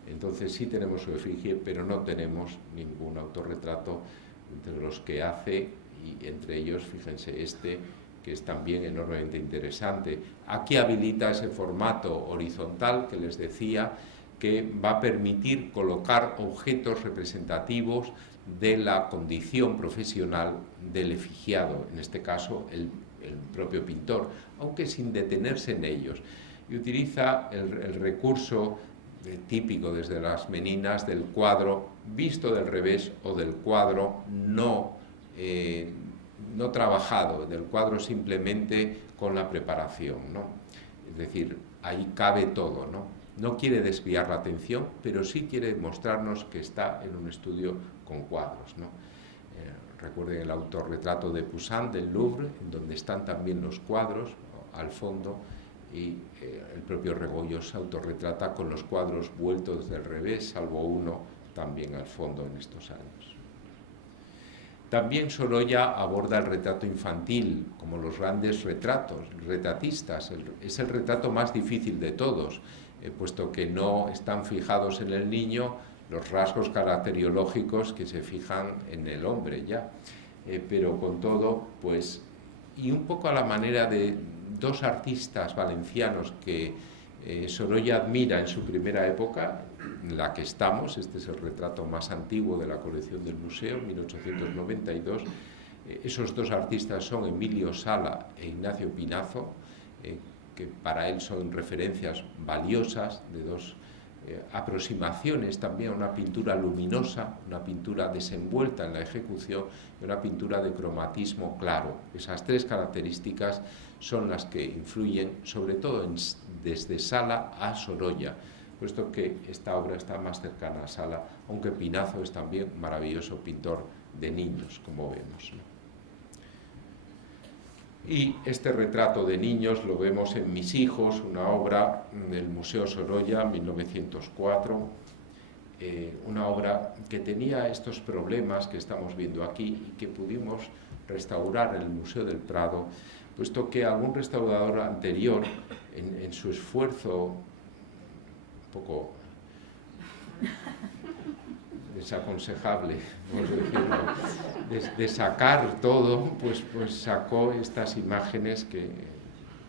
Entonces sí tenemos su efigie, pero no tenemos ningún autorretrato entre los que hace, y entre ellos, fíjense, que es también enormemente interesante. Aquí habilita ese formato horizontal que les decía, que va a permitir colocar objetos representativos de la condición profesional del efigiado, en este caso el propio pintor, aunque sin detenerse en ellos. Y utiliza el recurso típico desde las Meninas del cuadro visto del revés o del cuadro no trabajado, del cuadro simplemente con la preparación, ¿no? Es decir, ahí cabe todo, ¿no? No quiere desviar la atención, pero sí quiere mostrarnos que está en un estudio con cuadros, ¿no? Recuerden el autorretrato de Poussin del Louvre, en donde están también los cuadros al fondo, y el propio Regoyos se autorretrata con los cuadros vueltos del revés, salvo uno también al fondo en estos años. También Sorolla aborda el retrato infantil, como los grandes retratistas. Es el retrato más difícil de todos, puesto que no están fijados en el niño los rasgos caracteriológicos que se fijan en el hombre ya. Pero con todo, pues, y un poco a la manera de dos artistas valencianos que Sorolla admira en su primera época, en la que estamos. Este es el retrato más antiguo de la colección del museo, 1892. Esos dos artistas son Emilio Sala e Ignacio Pinazo, que para él son referencias valiosas de dos aproximaciones también a una pintura luminosa, una pintura desenvuelta en la ejecución y una pintura de cromatismo claro. Esas tres características son las que influyen sobre todo desde Sala a Sorolla, puesto que esta obra está más cercana a Sala, aunque Pinazo es también maravilloso pintor de niños, como vemos, ¿no? Y este retrato de niños lo vemos en Mis hijos, una obra del Museo Sorolla, 1904, una obra que tenía estos problemas que estamos viendo aquí y que pudimos restaurar en el Museo del Prado, puesto que algún restaurador anterior, en su esfuerzo un poco desaconsejable, por decirlo, de sacar todo, pues sacó estas imágenes que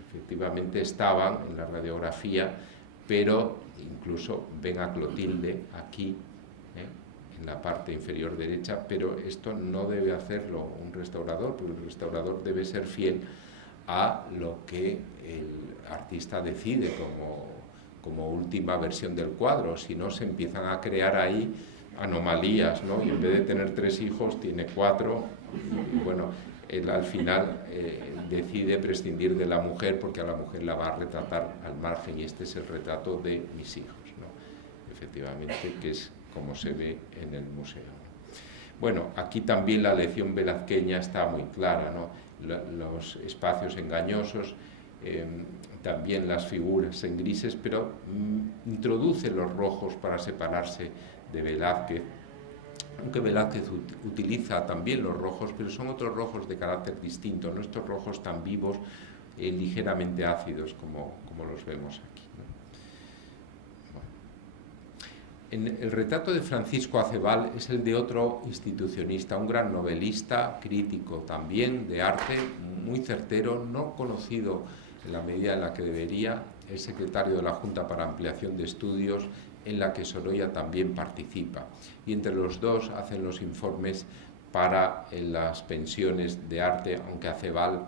efectivamente estaban en la radiografía, pero incluso ven a Clotilde aquí, en la parte inferior derecha, pero esto no debe hacerlo un restaurador, porque el restaurador debe ser fiel a lo que el artista decide como última versión del cuadro, si no se empiezan a crear ahí anomalías, ¿no? Y en vez de tener 3 hijos tiene 4, y bueno, él al final decide prescindir de la mujer porque a la mujer la va a retratar al margen, y este es el retrato de Mis hijos, ¿no? Efectivamente, que es como se ve en el museo. Bueno, aquí también la lección velazqueña está muy clara, ¿no? Los espacios engañosos, también las figuras en grises, pero introduce los rojos para separarse de Velázquez, aunque Velázquez utiliza también los rojos, pero son otros rojos de carácter distinto, no estos rojos tan vivos, ligeramente ácidos como los vemos aquí, ¿no? Bueno. El retrato de Francisco Acebal es el de otro institucionista, un gran novelista, crítico también de arte, muy certero, no conocido en la medida en la que debería, es secretario de la Junta para Ampliación de Estudios, en la que Sorolla también participa, y entre los dos hacen los informes para las pensiones de arte, aunque Acebal,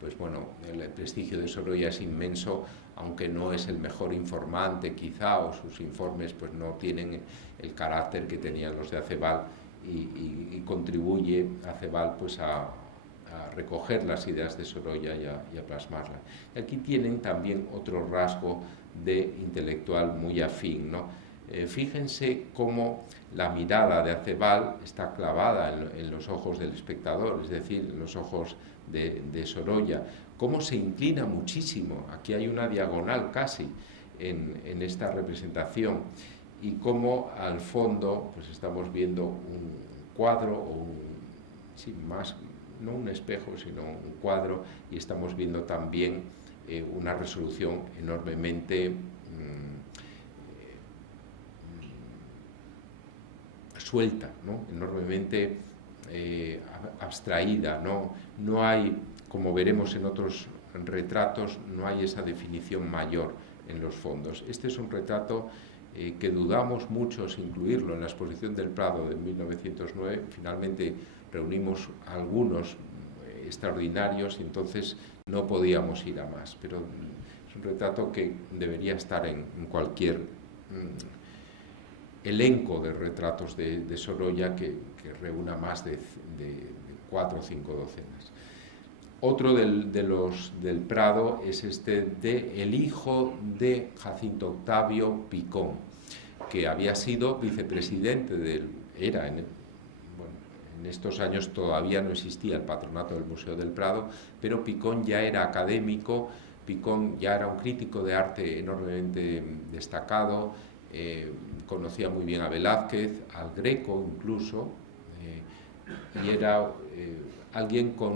pues bueno, el prestigio de Sorolla es inmenso, aunque no es el mejor informante quizá, o sus informes pues no tienen el carácter que tenían los de Acebal, y contribuye Acebal pues a recoger las ideas de Sorolla y a plasmarlas. Y aquí tienen también otro rasgo de intelectual muy afín, ¿no? Fíjense cómo la mirada de Acebal está clavada en los ojos del espectador, es decir, en los ojos de Sorolla, cómo se inclina muchísimo, aquí hay una diagonal casi en esta representación, y cómo al fondo pues estamos viendo un cuadro, o más, no un espejo, sino un cuadro, y estamos viendo también una resolución enormemente suelta, ¿no? Enormemente abstraída, no hay, como veremos en otros retratos, no hay esa definición mayor en los fondos. Este es un retrato que dudamos muchos incluirlo en la exposición del Prado de 1909, finalmente reunimos algunos extraordinarios y entonces no podíamos ir a más, pero es un retrato que debería estar en cualquier elenco de retratos de Sorolla que reúna más de 4 o 5 docenas. Otro del Prado es este de el hijo de Jacinto Octavio Picón, que había sido vicepresidente en estos años todavía no existía el patronato del Museo del Prado, pero Picón ya era académico, Picón ya era un crítico de arte enormemente destacado, conocía muy bien a Velázquez, al Greco incluso, y era alguien con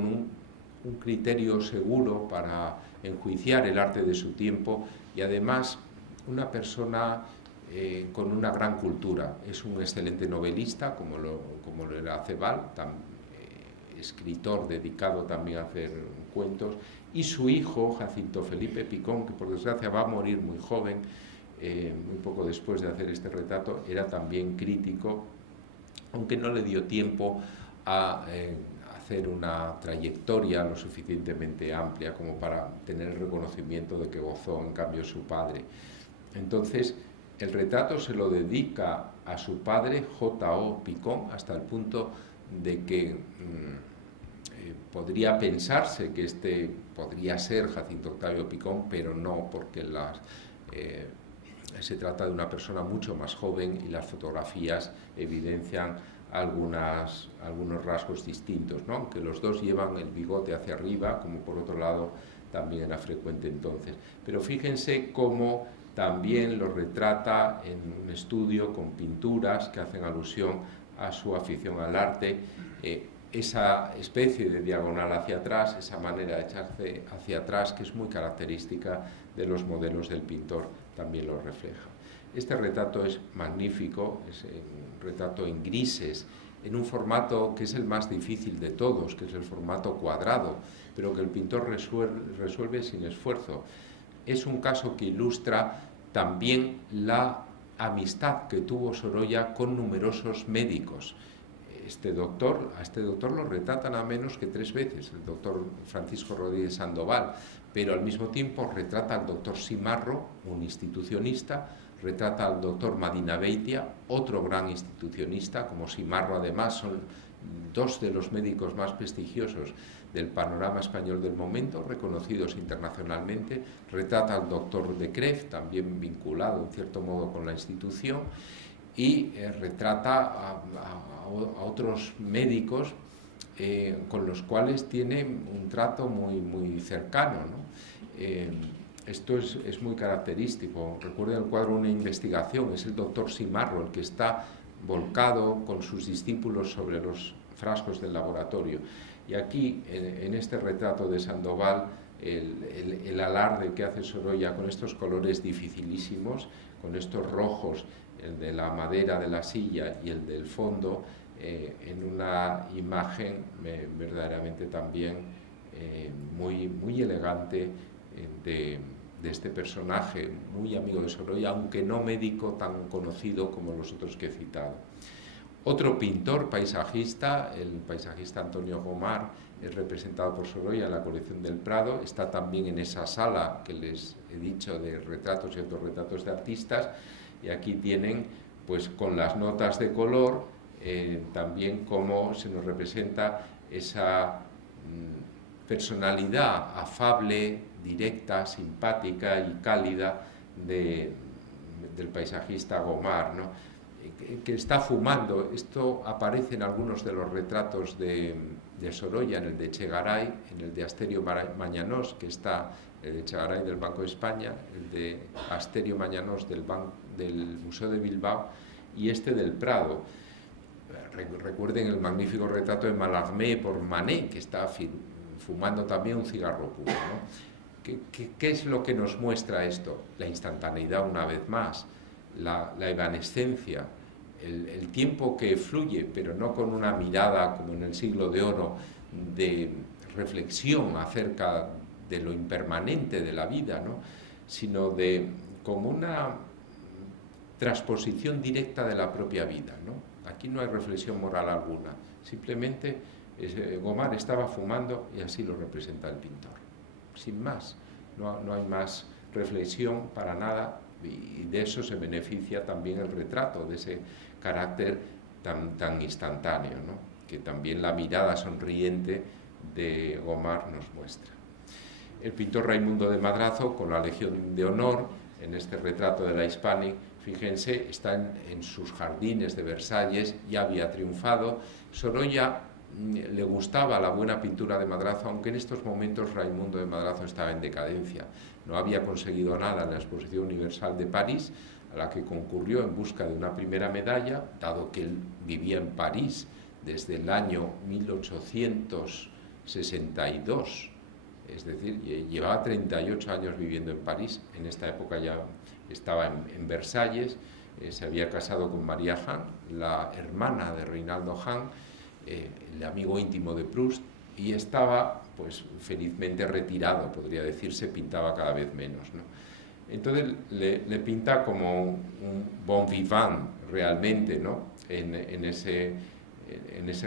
un criterio seguro para enjuiciar el arte de su tiempo y además una persona con una gran cultura. Es un excelente novelista, como lo era Ceval, escritor dedicado también a hacer cuentos, y su hijo, Jacinto Felipe Picón, que por desgracia va a morir muy joven, muy poco después de hacer este retrato, era también crítico, aunque no le dio tiempo a hacer una trayectoria lo suficientemente amplia como para tener el reconocimiento de que gozó en cambio su padre. Entonces, el retrato se lo dedica a su padre, J.O. Picón, hasta el punto de que podría pensarse que este podría ser Jacinto Octavio Picón, pero no, porque se trata de una persona mucho más joven y las fotografías evidencian algunos rasgos distintos, ¿no? Aunque los dos llevan el bigote hacia arriba, como por otro lado también era frecuente entonces. Pero fíjense cómo también lo retrata en un estudio con pinturas que hacen alusión a su afición al arte, esa especie de diagonal hacia atrás, esa manera de echarse hacia atrás que es muy característica de los modelos del pintor, también lo refleja. Este retrato es magnífico, es un retrato en grises, en un formato que es el más difícil de todos, que es el formato cuadrado, pero que el pintor resuelve sin esfuerzo. Es un caso que ilustra también la amistad que tuvo Sorolla con numerosos médicos. A este doctor lo retratan a menos que 3 veces, el doctor Francisco Rodríguez Sandoval, pero al mismo tiempo retrata al doctor Simarro, un institucionista, retrata al doctor Madinabeitia, otro gran institucionista, como Simarro además, son 2 de los médicos más prestigiosos del panorama español del momento, reconocidos internacionalmente, retrata al doctor de Cref, también vinculado en cierto modo con la institución, y retrata a otros médicos con los cuales tiene un trato muy cercano, ¿no? Esto es muy característico. Recuerden el cuadro Una investigación, es el doctor Simarro el que está volcado con sus discípulos sobre los frascos del laboratorio. Y aquí, en este retrato de Sandoval, el alarde que hace Sorolla con estos colores dificilísimos, con estos rojos, el de la madera de la silla y el del fondo, en una imagen verdaderamente también muy elegante de este personaje, muy amigo de Sorolla, aunque no médico tan conocido como los otros que he citado. Otro pintor paisajista, el paisajista Antonio Gomar, es representado por Sorolla en la colección del Prado, está también en esa sala que les he dicho de retratos y autorretratos de artistas, y aquí tienen, pues con las notas de color, también cómo se nos representa esa personalidad afable, directa, simpática y cálida del paisajista Gomar, ¿no? Que está fumando. Esto aparece en algunos de los retratos de Sorolla, en el de Echegaray, en el de Asterio Mañanós, que está el de Echegaray del Banco de España, el de Asterio Mañanós del Museo de Bilbao y este del Prado. Recuerden el magnífico retrato de Mallarmé por Manet, que está fumando también un cigarro puro, ¿no? ¿Qué es lo que nos muestra esto? La instantaneidad, una vez más, la evanescencia, el tiempo que fluye, pero no con una mirada como en el siglo de oro de reflexión acerca de lo impermanente de la vida, ¿no? Sino como una transposición directa de la propia vida, ¿no? Aquí no hay reflexión moral alguna, simplemente Gomar estaba fumando y así lo representa el pintor, sin más, no hay más reflexión para nada, y de eso se beneficia también el retrato, de ese carácter tan instantáneo, ¿no? Que también la mirada sonriente de Gomar nos muestra. El pintor Raimundo de Madrazo, con la Legión de Honor, en este retrato de la Hispanic, fíjense, está en sus jardines de Versalles, ya había triunfado. Sorolla le gustaba la buena pintura de Madrazo, aunque en estos momentos Raimundo de Madrazo estaba en decadencia. No había conseguido nada en la Exposición Universal de París, a la que concurrió en busca de una primera medalla, dado que él vivía en París desde el año 1862, es decir, llevaba 38 años viviendo en París. En esta época ya estaba en Versalles, se había casado con María Hahn, la hermana de Reinaldo Hahn, el amigo íntimo de Proust, y estaba pues felizmente retirado, podría decirse, pintaba cada vez menos, ¿no? Entonces le pinta como un bon vivant realmente, ¿no? en ese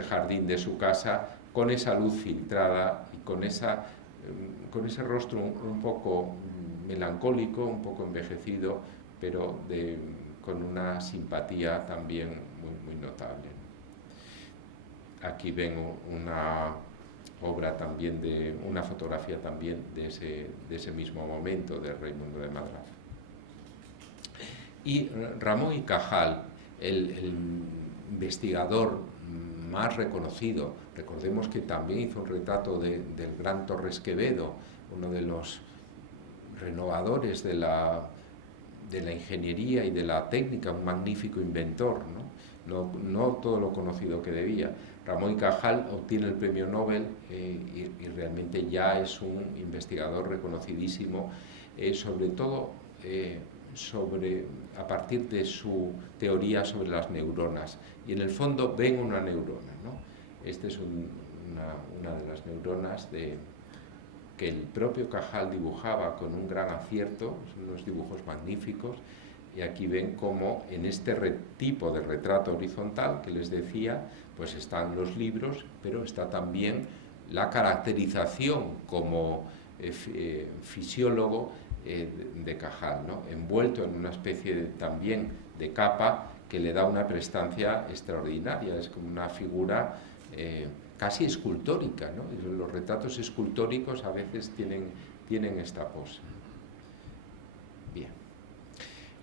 jardín de su casa, con esa luz filtrada y con ese rostro un poco melancólico, un poco envejecido, pero con una simpatía también muy notable. Aquí ven una obra también, una fotografía también de ese mismo momento de Raimundo de Madrazo. Y Ramón y Cajal, el investigador más reconocido, recordemos que también hizo un retrato del gran Torres Quevedo, uno de los renovadores de la ingeniería y de la técnica, un magnífico inventor, no todo lo conocido que debía. Ramón y Cajal obtiene el premio Nobel y realmente ya es un investigador reconocidísimo, sobre todo a partir de su teoría sobre las neuronas. Y en el fondo ven una neurona, ¿no? Esta es una de las neuronas que el propio Cajal dibujaba con un gran acierto, son unos dibujos magníficos. Y aquí ven cómo en este tipo de retrato horizontal que les decía, pues están los libros, pero está también la caracterización como fisiólogo de Cajal, ¿no? Envuelto en una especie también de capa que le da una prestancia extraordinaria, es como una figura casi escultórica, ¿no? Los retratos escultóricos a veces tienen esta pose. Bien.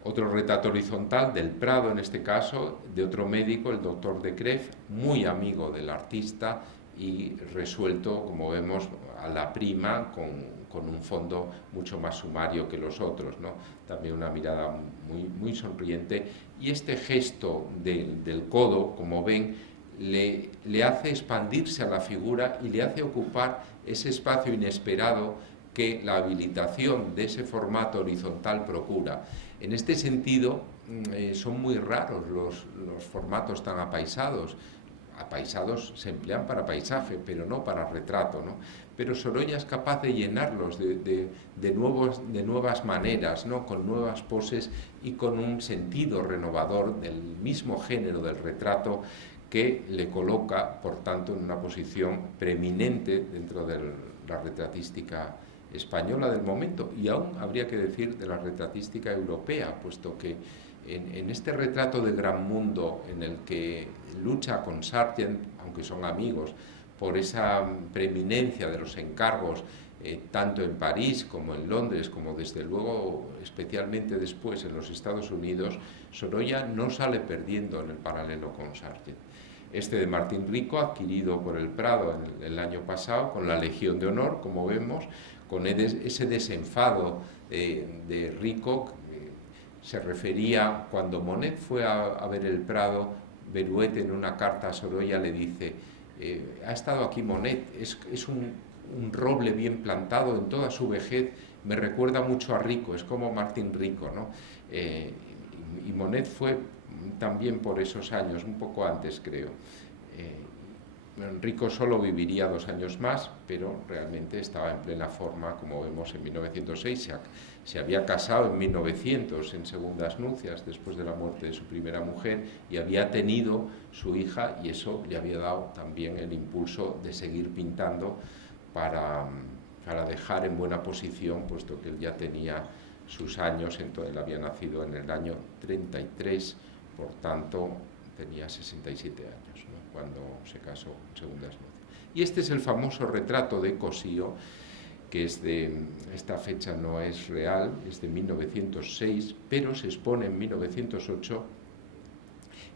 Otro retrato horizontal del Prado, en este caso, de otro médico, el doctor de Crève, muy amigo del artista y resuelto, como vemos, a la prima, con un fondo mucho más sumario que los otros, ¿no? También una mirada muy sonriente. Y este gesto del codo, como ven, le hace expandirse a la figura y le hace ocupar ese espacio inesperado que la habilitación de ese formato horizontal procura. En este sentido, son muy raros los formatos tan apaisados. Apaisados se emplean para paisaje, pero no para retrato, ¿no? Pero Sorolla es capaz de llenarlos de nuevas maneras, ¿no? Con nuevas poses y con un sentido renovador del mismo género del retrato, que le coloca, por tanto, en una posición preeminente dentro de la retratística española del momento, y aún habría que decir de la retratística europea, puesto que en este retrato de gran mundo en el que lucha con Sargent, aunque son amigos, por esa preeminencia de los encargos, tanto en París como en Londres, como desde luego especialmente después en los Estados Unidos, Sorolla no sale perdiendo en el paralelo con Sargent. Este de Martín Rico, adquirido por el Prado el año pasado, con la Legión de Honor, como vemos, con ese desenfado de Rico. Se refería, cuando Monet fue a ver el Prado, Beruet en una carta a Sorolla le dice: ha estado aquí Monet, es un roble bien plantado en toda su vejez, me recuerda mucho a Rico, es como Martín Rico, ¿no? Y Monet fue también por esos años, un poco antes creo. Rico solo viviría 2 años más, pero realmente estaba en plena forma, como vemos en 1906. Se había casado en 1900 en segundas nupcias, después de la muerte de su primera mujer, y había tenido su hija, y eso le había dado también el impulso de seguir pintando para dejar en buena posición, puesto que él ya tenía sus años. Entonces él había nacido en el año 33, por tanto tenía 67 años, ¿no?, cuando se casó en segundas nupcias. Y este es el famoso retrato de Cosío, que es esta fecha no es real, es de 1906, pero se expone en 1908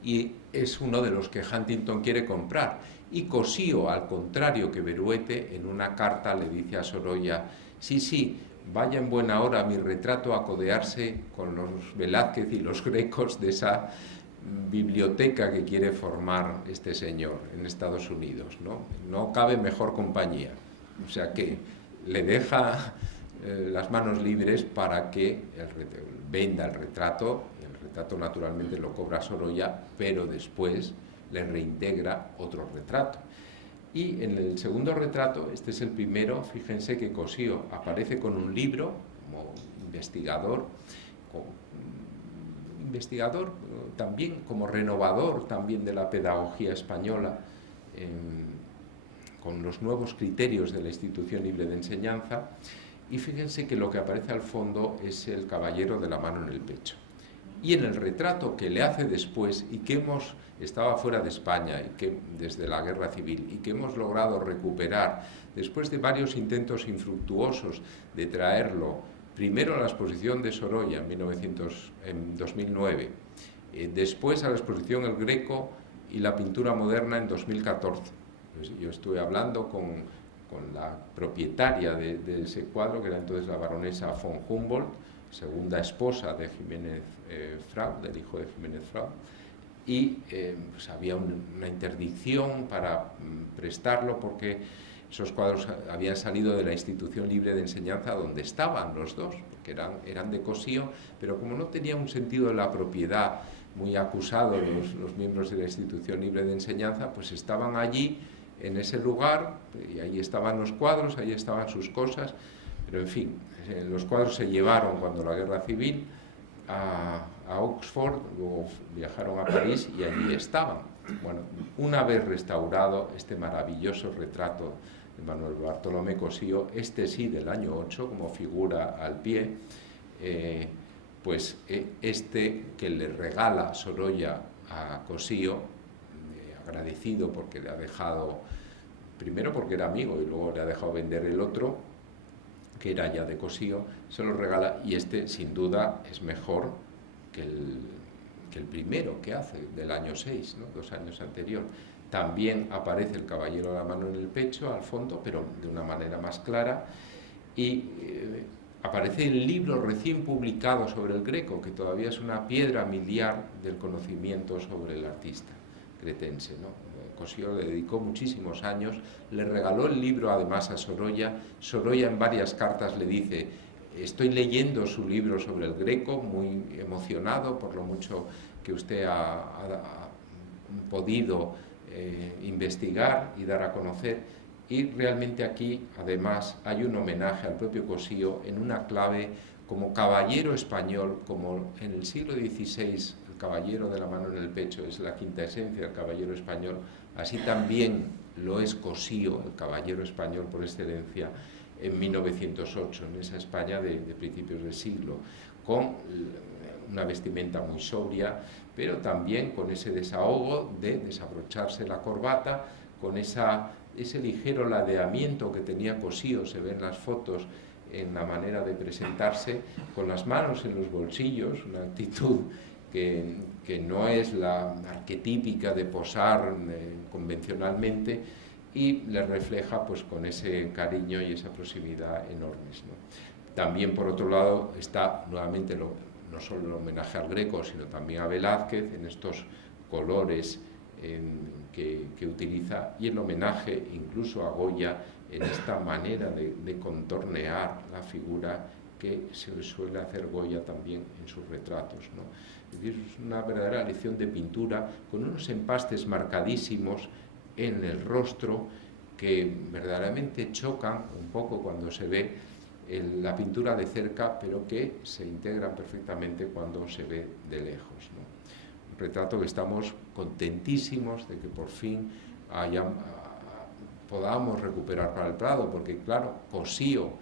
y es uno de los que Huntington quiere comprar. Y Cosío, al contrario que Beruete, en una carta le dice a Sorolla: sí, vaya en buena hora mi retrato a codearse con los Velázquez y los Grecos de esa biblioteca que quiere formar este señor en Estados Unidos, ¿no? No cabe mejor compañía. O sea que le deja las manos libres para que venda el retrato. El retrato naturalmente lo cobra Sorolla, pero después le reintegra otro retrato. Y en el segundo retrato, este es el primero, fíjense que Cossío aparece con un libro como investigador, también como renovador también de la pedagogía española, con los nuevos criterios de la Institución Libre de Enseñanza. Y fíjense que lo que aparece al fondo es el caballero de la mano en el pecho. Y en el retrato que le hace después, y que estaba fuera de España y que desde la Guerra Civil, y que hemos logrado recuperar después de varios intentos infructuosos de traerlo primero a la exposición de Sorolla en 2009, después a la exposición El Greco y la pintura moderna en 2014. Pues yo estuve hablando con la propietaria de ese cuadro, que era entonces la baronesa von Humboldt, segunda esposa de Jiménez Frau, del hijo de Jiménez Frau, y pues había una interdicción para prestarlo porque esos cuadros habían salido de la Institución Libre de Enseñanza donde estaban los dos, porque eran de Cossío, pero como no tenía un sentido de la propiedad muy acusado los miembros de la Institución Libre de Enseñanza, pues estaban allí en ese lugar, y ahí estaban los cuadros, ahí estaban sus cosas, pero en fin, los cuadros se llevaron cuando la Guerra Civil a Oxford, luego viajaron a París y allí estaban. Bueno, una vez restaurado este maravilloso retrato de Manuel Bartolomé Cossío, este sí del año 8, como figura al pie, pues este que le regala Sorolla a Cossío, agradecido porque le ha dejado, primero porque era amigo y luego le ha dejado vender el otro, que era ya de Cossío, se lo regala, y este sin duda es mejor que el primero que hace, del año 6, ¿no? 2 años anterior. También aparece el caballero de la mano en el pecho al fondo, pero de una manera más clara, y aparece el libro recién publicado sobre el Greco, que todavía es una piedra miliar del conocimiento sobre el artista cretense, ¿no? Cossío le dedicó muchísimos años, le regaló el libro además a Sorolla. Sorolla en varias cartas le dice: estoy leyendo su libro sobre el Greco, muy emocionado por lo mucho que usted ha podido investigar y dar a conocer. Y realmente aquí además hay un homenaje al propio Cossío en una clave como caballero español, como en el siglo XVI el caballero de la mano en el pecho es la quinta esencia del caballero español, así también lo es Cossío, el caballero español por excelencia, en 1908, en esa España de principios del siglo, con una vestimenta muy sobria, pero también con ese desahogo de desabrocharse la corbata, con ese ligero ladeamiento que tenía Cossío, se ven las fotos en la manera de presentarse, con las manos en los bolsillos, una actitud que no es la arquetípica de posar convencionalmente, y le refleja pues con ese cariño y esa proximidad enormes, ¿no? También por otro lado está nuevamente no solo el homenaje al Greco, sino también a Velázquez en estos colores que utiliza, y el homenaje incluso a Goya en esta manera de contornear la figura que se le suele hacer Goya también en sus retratos, ¿no? Es decir, es una verdadera lección de pintura con unos empastes marcadísimos en el rostro que verdaderamente chocan un poco cuando se ve la pintura de cerca, pero que se integran perfectamente cuando se ve de lejos, ¿no? Un retrato que estamos contentísimos de que por fin podamos recuperar para el Prado, porque claro, Cossío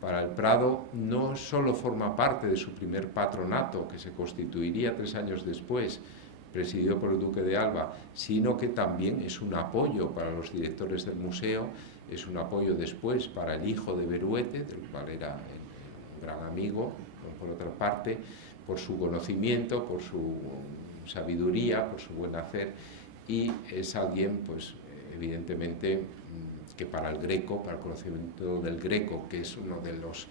para el Prado no solo forma parte de su primer patronato, que se constituiría 3 años después, presidido por el Duque de Alba, sino que también es un apoyo para los directores del museo, es un apoyo después para el hijo de Beruete, del cual era un gran amigo, por otra parte, por su conocimiento, por su sabiduría, por su buen hacer, y es alguien, pues, evidentemente, que para el Greco, para el conocimiento del Greco, que es uno de los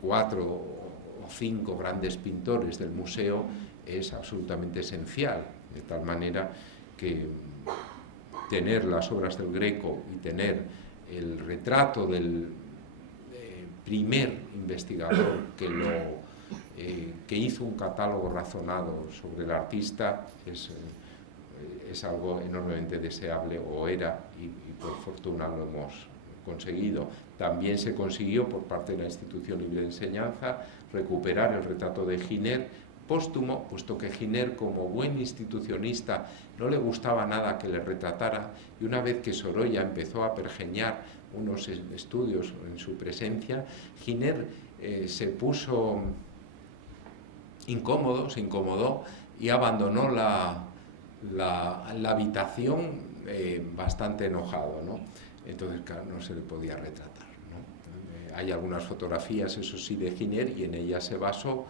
4 o 5 grandes pintores del museo, es absolutamente esencial, de tal manera que tener las obras del Greco y tener el retrato del primer investigador que hizo un catálogo razonado sobre el artista es algo enormemente deseable, o era, y por fortuna lo hemos conseguido. También se consiguió por parte de la Institución Libre de Enseñanza recuperar el retrato de Giner póstumo, puesto que Giner, como buen institucionista, no le gustaba nada que le retratara, y una vez que Sorolla empezó a pergeñar unos estudios en su presencia, Giner se puso incómodo, se incomodó y abandonó la habitación bastante enojado, ¿no? Entonces, claro, no se le podía retratar, ¿no? Hay algunas fotografías, eso sí, de Giner, y en ellas se basó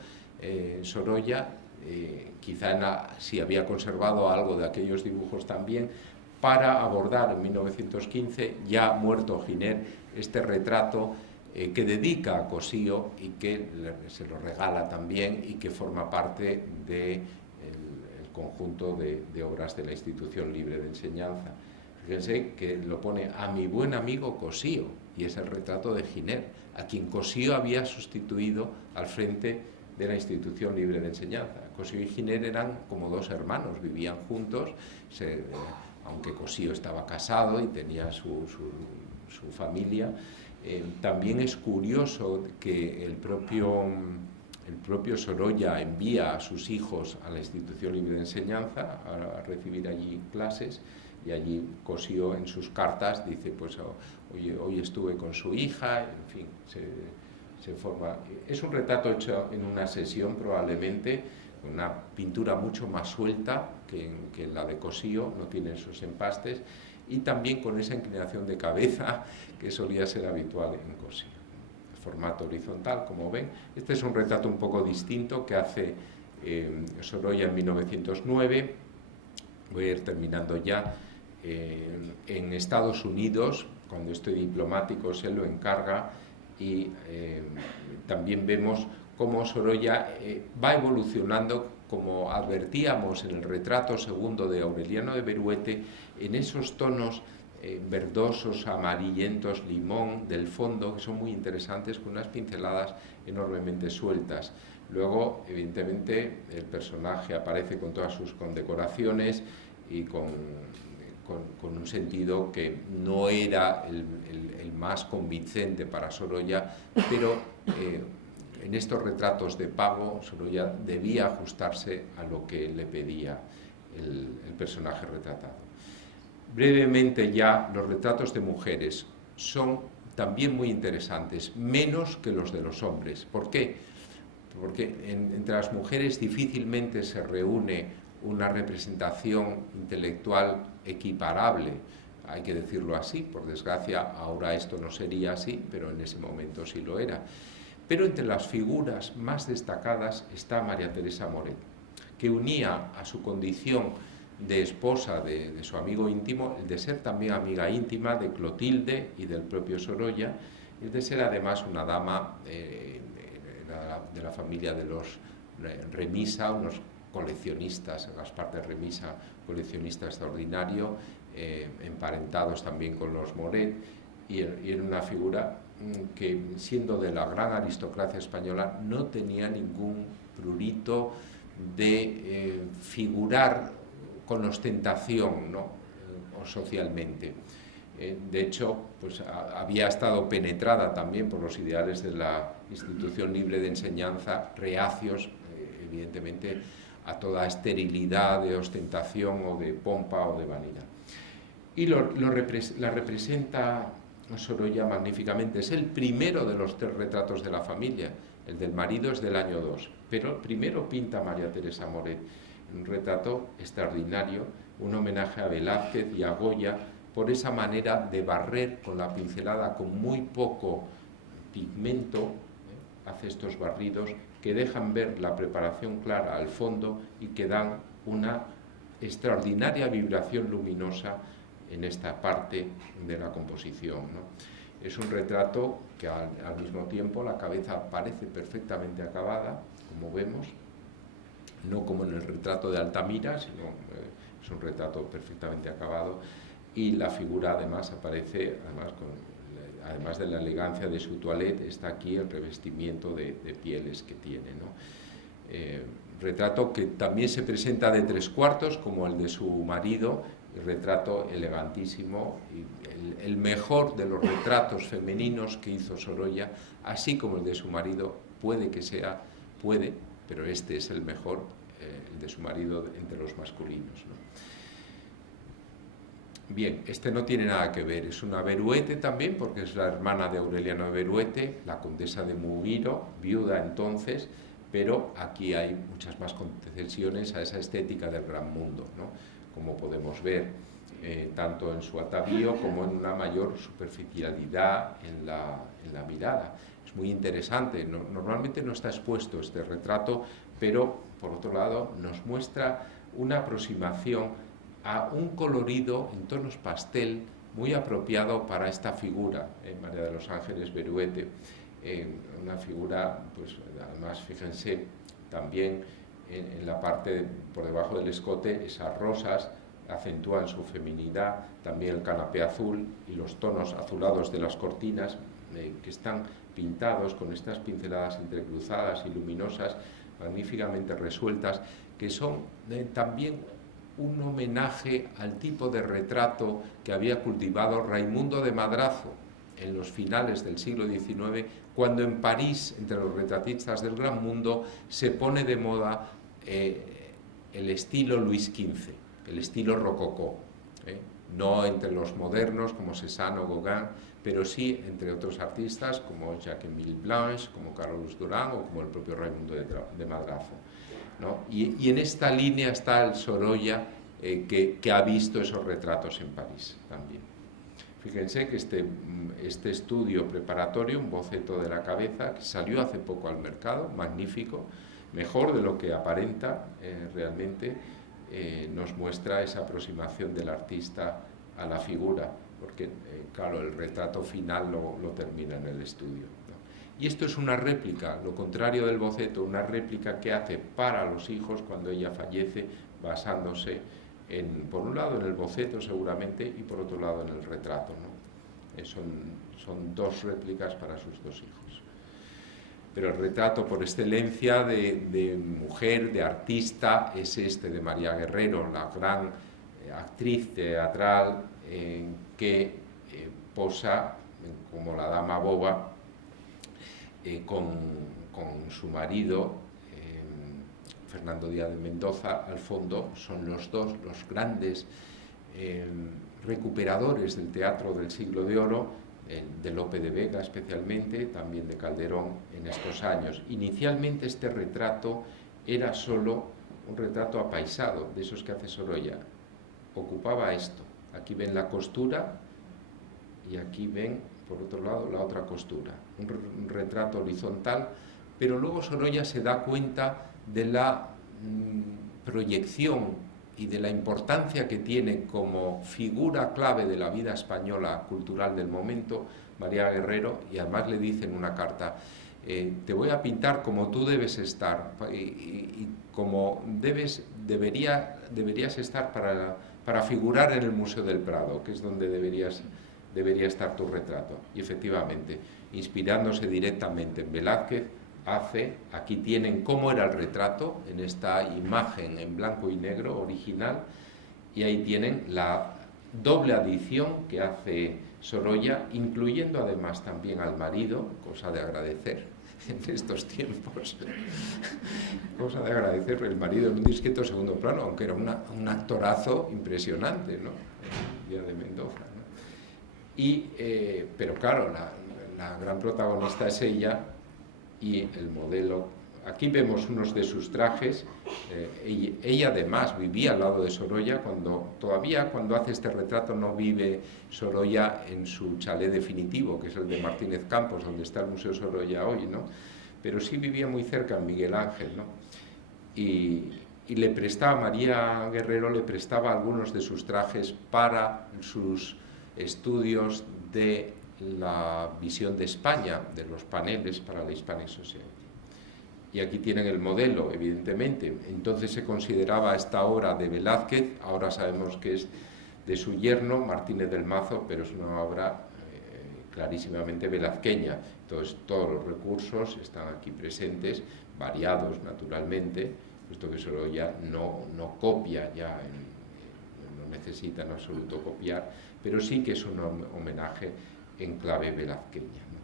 Sorolla, quizá si había conservado algo de aquellos dibujos también, para abordar en 1915, ya muerto Giner, este retrato que dedica a Cossío y que se lo regala también, y que forma parte del conjunto de obras de la Institución Libre de Enseñanza. Fíjense que lo pone a mi buen amigo Cossío, y es el retrato de Giner, a quien Cossío había sustituido al frente de la Institución Libre de Enseñanza. Cossío y Giner eran como dos hermanos, vivían juntos, aunque Cossío estaba casado y tenía su familia. También es curioso que el propio Sorolla envía a sus hijos a la Institución Libre de Enseñanza a recibir allí clases, y allí Cossío en sus cartas dice, pues hoy estuve con su hija, en fin, se forma. Es un retrato hecho en una sesión, probablemente, una pintura mucho más suelta que la de Cossío, no tiene esos empastes, y también con esa inclinación de cabeza que solía ser habitual en Cossío. Formato horizontal, como ven. Este es un retrato un poco distinto que hace Sorolla en 1909. Voy a ir terminando ya. En Estados Unidos, cuando estoy diplomático, se lo encarga, y también vemos cómo Sorolla va evolucionando, como advertíamos en el retrato segundo de Aureliano de Beruete, en esos tonos verdosos, amarillentos, limón del fondo, que son muy interesantes, con unas pinceladas enormemente sueltas. Luego, evidentemente, el personaje aparece con todas sus condecoraciones y con un sentido que no era el más convincente para Sorolla, pero en estos retratos de pago Sorolla debía ajustarse a lo que le pedía el personaje retratado. Brevemente ya, los retratos de mujeres son también muy interesantes, menos que los de los hombres. ¿Por qué? Porque entre las mujeres difícilmente se reúne una representación intelectual equiparable, hay que decirlo así, por desgracia ahora esto no sería así, pero en ese momento sí lo era. Pero entre las figuras más destacadas está María Teresa Moret, que unía a su condición de esposa de su amigo íntimo el de ser también amiga íntima de Clotilde y del propio Sorolla, y de ser además una dama de la familia de los Remisa, unos coleccionistas, Gaspar de Remisa, coleccionista extraordinario, emparentados también con los Moret, y era una figura que, siendo de la gran aristocracia española, no tenía ningún prurito de figurar con ostentación, ¿no? O socialmente. De hecho, pues había estado penetrada también por los ideales de la Institución Libre de Enseñanza, reacios, evidentemente, a toda esterilidad de ostentación o de pompa o de vanidad. Y la representa Sorolla magníficamente. Es el primero de los 3 retratos de la familia. El del marido es del año 2, pero primero pinta a María Teresa Moret, un retrato extraordinario, un homenaje a Velázquez y a Goya, por esa manera de barrer con la pincelada, con muy poco pigmento, hace estos barridos que dejan ver la preparación clara al fondo y que dan una extraordinaria vibración luminosa en esta parte de la composición, ¿no? Es un retrato que al mismo tiempo la cabeza parece perfectamente acabada, como vemos, no como en el retrato de Altamira, sino es un retrato perfectamente acabado, y la figura además aparece, además de la elegancia de su toilette, está aquí el revestimiento de pieles que tiene, ¿no? Retrato que también se presenta de 3/4 como el de su marido, retrato elegantísimo, y el mejor de los retratos femeninos que hizo Sorolla, así como el de su marido, puede, pero este es el mejor, el de su marido entre los masculinos, ¿no? Bien, este no tiene nada que ver, es una Beruete también, porque es la hermana de Aureliano de Beruete, la condesa de Muriro, viuda entonces, pero aquí hay muchas más concesiones a esa estética del gran mundo, ¿no? Como podemos ver, tanto en su atavío como en una mayor superficialidad en la mirada. Es muy interesante, normalmente no está expuesto este retrato, pero por otro lado nos muestra una aproximación a un colorido en tonos pastel muy apropiado para esta figura, María de los Ángeles Beruete, una figura, pues además fíjense también en la parte por debajo del escote, esas rosas acentúan su feminidad, también el canapé azul y los tonos azulados de las cortinas que están pintados con estas pinceladas entrecruzadas y luminosas, magníficamente resueltas, que son también un homenaje al tipo de retrato que había cultivado Raimundo de Madrazo en los finales del siglo XIX, cuando en París, entre los retratistas del gran mundo, se pone de moda el estilo Luis XV, el estilo rococó, no entre los modernos como Cézanne o Gauguin, pero sí entre otros artistas como Jacques-Émile Blanche, como Carolus Duran o como el propio Raimundo de Madrazo, ¿no? Y en esta línea está el Sorolla, que ha visto esos retratos en París también. Fíjense que este estudio preparatorio, un boceto de la cabeza, que salió hace poco al mercado, magnífico, mejor de lo que aparenta realmente, nos muestra esa aproximación del artista a la figura, porque claro, el retrato final lo termina en el estudio, ¿no? Y esto es una réplica, lo contrario del boceto, una réplica que hace para los hijos cuando ella fallece, basándose por un lado en el boceto seguramente y por otro lado en el retrato, ¿no? Son dos réplicas para sus dos hijos. Pero el retrato por excelencia de mujer, de artista, es este de María Guerrero, la gran actriz teatral que posa como la dama boba con su marido, Fernando Díaz de Mendoza. Al fondo son los dos los grandes recuperadores del teatro del siglo de oro, de Lope de Vega especialmente, también de Calderón en estos años. Inicialmente este retrato era solo un retrato apaisado, de esos que hace Sorolla. Ocupaba esto. Aquí ven la costura y aquí ven, por otro lado, la otra costura. Un retrato horizontal, pero luego Sorolla se da cuenta de la proyección y de la importancia que tiene como figura clave de la vida española cultural del momento María Guerrero, y además le dice en una carta: te voy a pintar como tú debes estar y como deberías estar para figurar en el Museo del Prado, que es donde debería estar tu retrato. Y efectivamente, inspirándose directamente en Velázquez, aquí tienen cómo era el retrato, en esta imagen en blanco y negro original, y ahí tienen la doble adición que hace Sorolla, incluyendo además también al marido, cosa de agradecer en estos tiempos, cosa de agradecer, el marido en un discreto segundo plano, aunque era un actorazo impresionante, ¿no? Díaz de Mendoza, ¿no? Pero claro, la gran protagonista es ella. Y el modelo, aquí vemos unos de sus trajes. Ella además vivía al lado de Sorolla cuando hace este retrato no vive Sorolla en su chalet definitivo, que es el de Martínez Campos, donde está el Museo Sorolla hoy, ¿no? Pero sí vivía muy cerca en Miguel Ángel, ¿no? Y le prestaba, María Guerrero le prestaba algunos de sus trajes para sus estudios de la visión de España, de los paneles para la Hispanic Society. Y aquí tienen el modelo, evidentemente. Entonces se consideraba esta obra de Velázquez, ahora sabemos que es de su yerno, Martínez del Mazo, pero es una obra clarísimamente velazqueña. Entonces todos los recursos están aquí presentes, variados naturalmente, puesto que Sorolla no copia ya, no necesita en absoluto copiar, pero sí que es un homenaje en clave velazqueña, ¿no?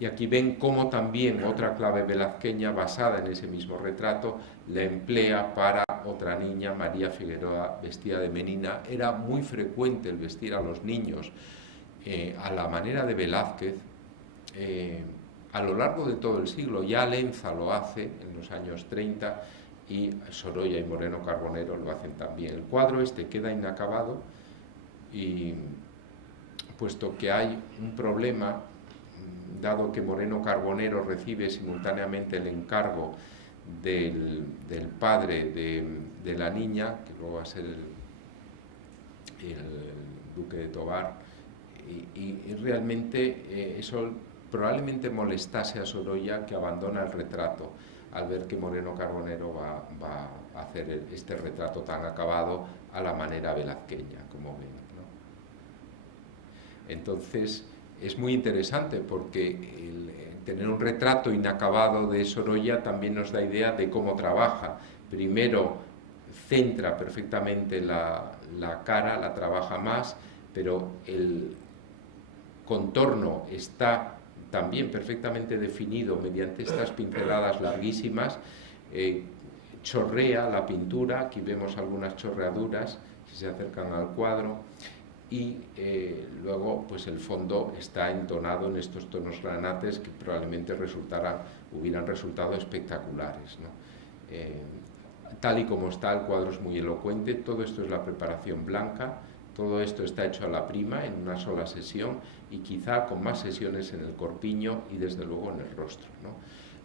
Y aquí ven cómo también otra clave velazqueña basada en ese mismo retrato la emplea para otra niña, María Figueroa, vestida de menina. Era muy frecuente el vestir a los niños a la manera de Velázquez a lo largo de todo el siglo. Ya Lenza lo hace en los años 30 y Sorolla y Moreno Carbonero lo hacen también. El cuadro este queda inacabado y puesto que hay un problema, dado que Moreno Carbonero recibe simultáneamente el encargo del padre de la niña, que luego va a ser el duque de Tovar, y realmente eso probablemente molestase a Sorolla, que abandona el retrato al ver que Moreno Carbonero va a hacer este retrato tan acabado a la manera velazqueña, como ven, ¿no? Entonces es muy interesante porque tener un retrato inacabado de Sorolla también nos da idea de cómo trabaja. Primero centra perfectamente la cara, la trabaja más, pero el contorno está también perfectamente definido mediante estas pinceladas larguísimas. Chorrea la pintura, aquí vemos algunas chorreaduras si se acercan al cuadro, y luego pues el fondo está entonado en estos tonos granates que probablemente hubieran resultado espectaculares, ¿no? Tal y como está, el cuadro es muy elocuente. Todo esto es la preparación blanca, todo esto está hecho a la prima en una sola sesión y quizá con más sesiones en el corpiño y desde luego en el rostro, ¿no?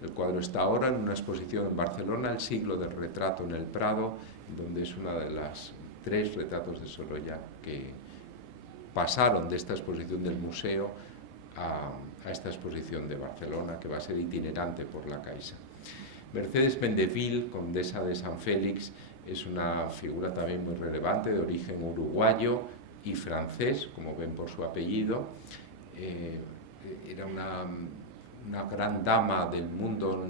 El cuadro está ahora en una exposición en Barcelona, El siglo del retrato en el Prado, donde es una de las 3 retratos de Sorolla que pasaron de esta exposición del museo a esta exposición de Barcelona, que va a ser itinerante por la Caixa. Mercedes Mendeville, condesa de San Félix, es una figura también muy relevante, de origen uruguayo y francés, como ven por su apellido. Era una gran dama del mundo,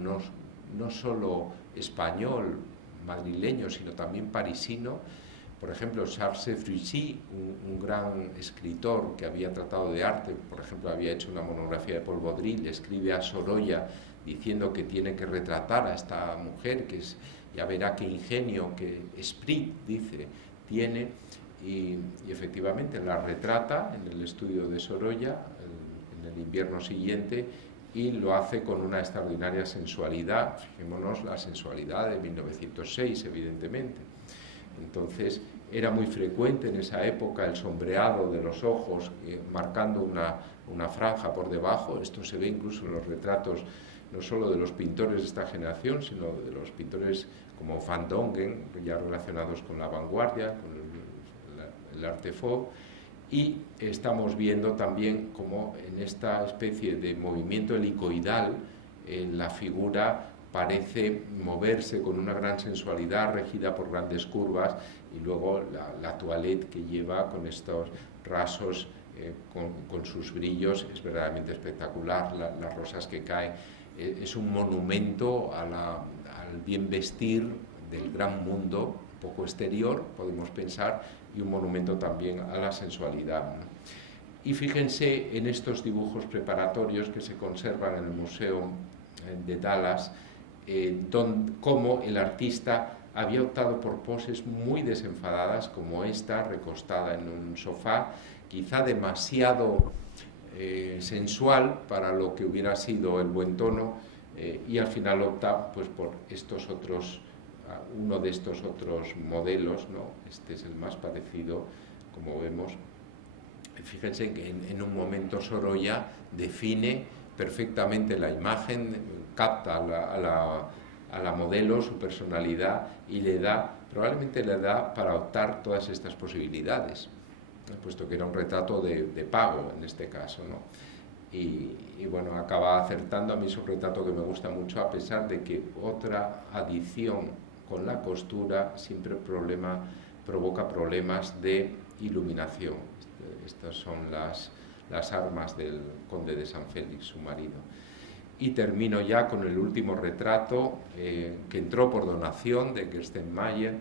no solo español, madrileño, sino también parisino. Por ejemplo, Charles Fruchy, un gran escritor que había tratado de arte, por ejemplo, había hecho una monografía de Paul Baudry, le escribe a Sorolla diciendo que tiene que retratar a esta mujer, que ya verá qué ingenio, qué esprit, dice, tiene, y efectivamente la retrata en el estudio de Sorolla en el invierno siguiente, y lo hace con una extraordinaria sensualidad. Fijémonos la sensualidad de 1906, evidentemente. Entonces era muy frecuente en esa época el sombreado de los ojos, marcando una franja por debajo. Esto se ve incluso en los retratos no solo de los pintores de esta generación, sino de los pintores como Van Dongen, ya relacionados con la vanguardia, con el arte fauve. Y estamos viendo también como en esta especie de movimiento helicoidal la figura parece moverse con una gran sensualidad, regida por grandes curvas, y luego la toilette que lleva con estos rasos, con sus brillos, es verdaderamente espectacular. Las rosas que caen, es un monumento al bien vestir del gran mundo, un poco exterior, podemos pensar, y un monumento también a la sensualidad, ¿no? Y fíjense en estos dibujos preparatorios que se conservan en el Museo de Dallas, cómo el artista había optado por poses muy desenfadadas, como esta, recostada en un sofá, quizá demasiado sensual para lo que hubiera sido el buen tono, y al final opta pues por uno de estos otros modelos, ¿no? Este es el más parecido, como vemos. Fíjense que en un momento Sorolla define perfectamente la imagen, capta a la modelo, su personalidad, y probablemente le da para optar todas estas posibilidades, puesto que era un retrato de pago en este caso, ¿no? y bueno, acaba acertando. A mí es un retrato que me gusta mucho, a pesar de que otra adición con la costura siempre provoca problemas de iluminación. Estas son las armas del conde de San Félix, su marido. Y termino ya con el último retrato que entró por donación de Gerstenmayer.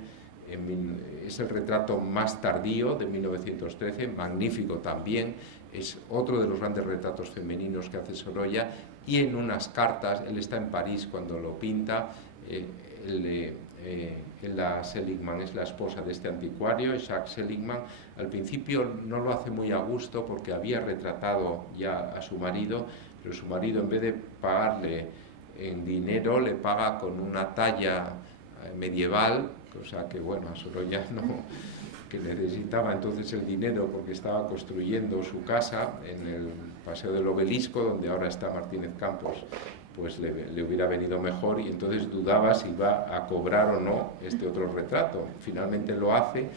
Es el retrato más tardío, de 1913, magnífico también. Es otro de los grandes retratos femeninos que hace Sorolla, y en unas cartas, él está en París cuando lo pinta, Ella Seligman es la esposa de este anticuario, Jacques Seligman. Al principio no lo hace muy a gusto porque había retratado ya a su marido, pero su marido, en vez de pagarle en dinero, le paga con una talla medieval, cosa que bueno, a Sorolla no, que necesitaba entonces el dinero porque estaba construyendo su casa en el Paseo del Obelisco, donde ahora está Martínez Campos. Pues le hubiera venido mejor, y entonces dudaba si iba a cobrar o no este otro retrato. Finalmente lo hace.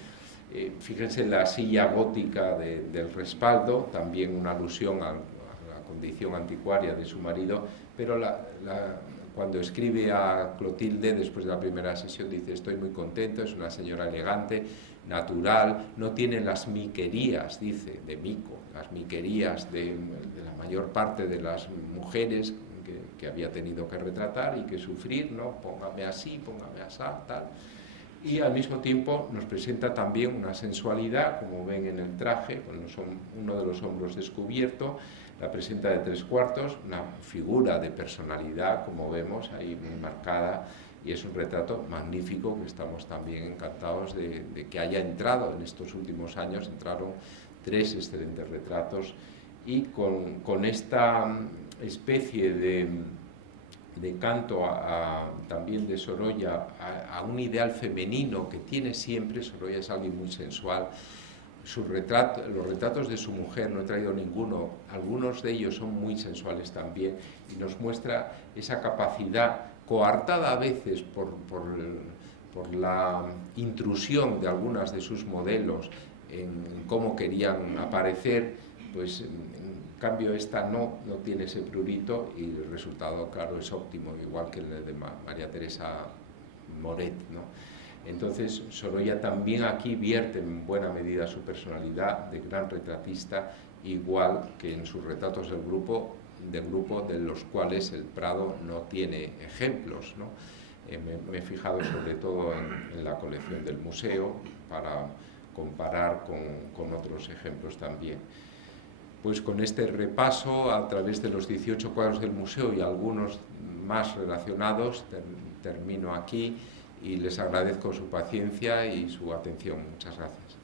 Fíjense la silla gótica del respaldo, también una alusión a la condición anticuaria de su marido, pero cuando escribe a Clotilde después de la primera sesión dice: estoy muy contento, es una señora elegante, natural, no tiene las miquerías, dice, de Mico, las miquerías de la mayor parte de las mujeres que había tenido que retratar y que sufrir, ¿no? Póngame así, póngame así, tal. Y al mismo tiempo nos presenta también una sensualidad, como ven en el traje, con uno de los hombros descubierto, la presenta de 3/4, una figura de personalidad, como vemos, ahí muy marcada, y es un retrato magnífico que estamos también encantados de que haya entrado en estos últimos años. Entraron 3 excelentes retratos, y con esta especie de canto también de Sorolla a un ideal femenino que tiene siempre. Sorolla es alguien muy sensual. Los retratos de su mujer, no he traído ninguno, algunos de ellos son muy sensuales también, y nos muestra esa capacidad, coartada a veces por la intrusión de algunas de sus modelos en cómo querían aparecer, pues en cambio esta no tiene ese prurito, y el resultado, claro, es óptimo, igual que el de María Teresa Moret, ¿no? Entonces Sorolla también aquí vierte en buena medida su personalidad de gran retratista, igual que en sus retratos del grupo, de los cuales el Prado no tiene ejemplos, ¿no? Me he fijado sobre todo en la colección del museo para comparar con otros ejemplos también. Pues con este repaso a través de los 18 cuadros del museo y algunos más relacionados termino aquí, y les agradezco su paciencia y su atención. Muchas gracias.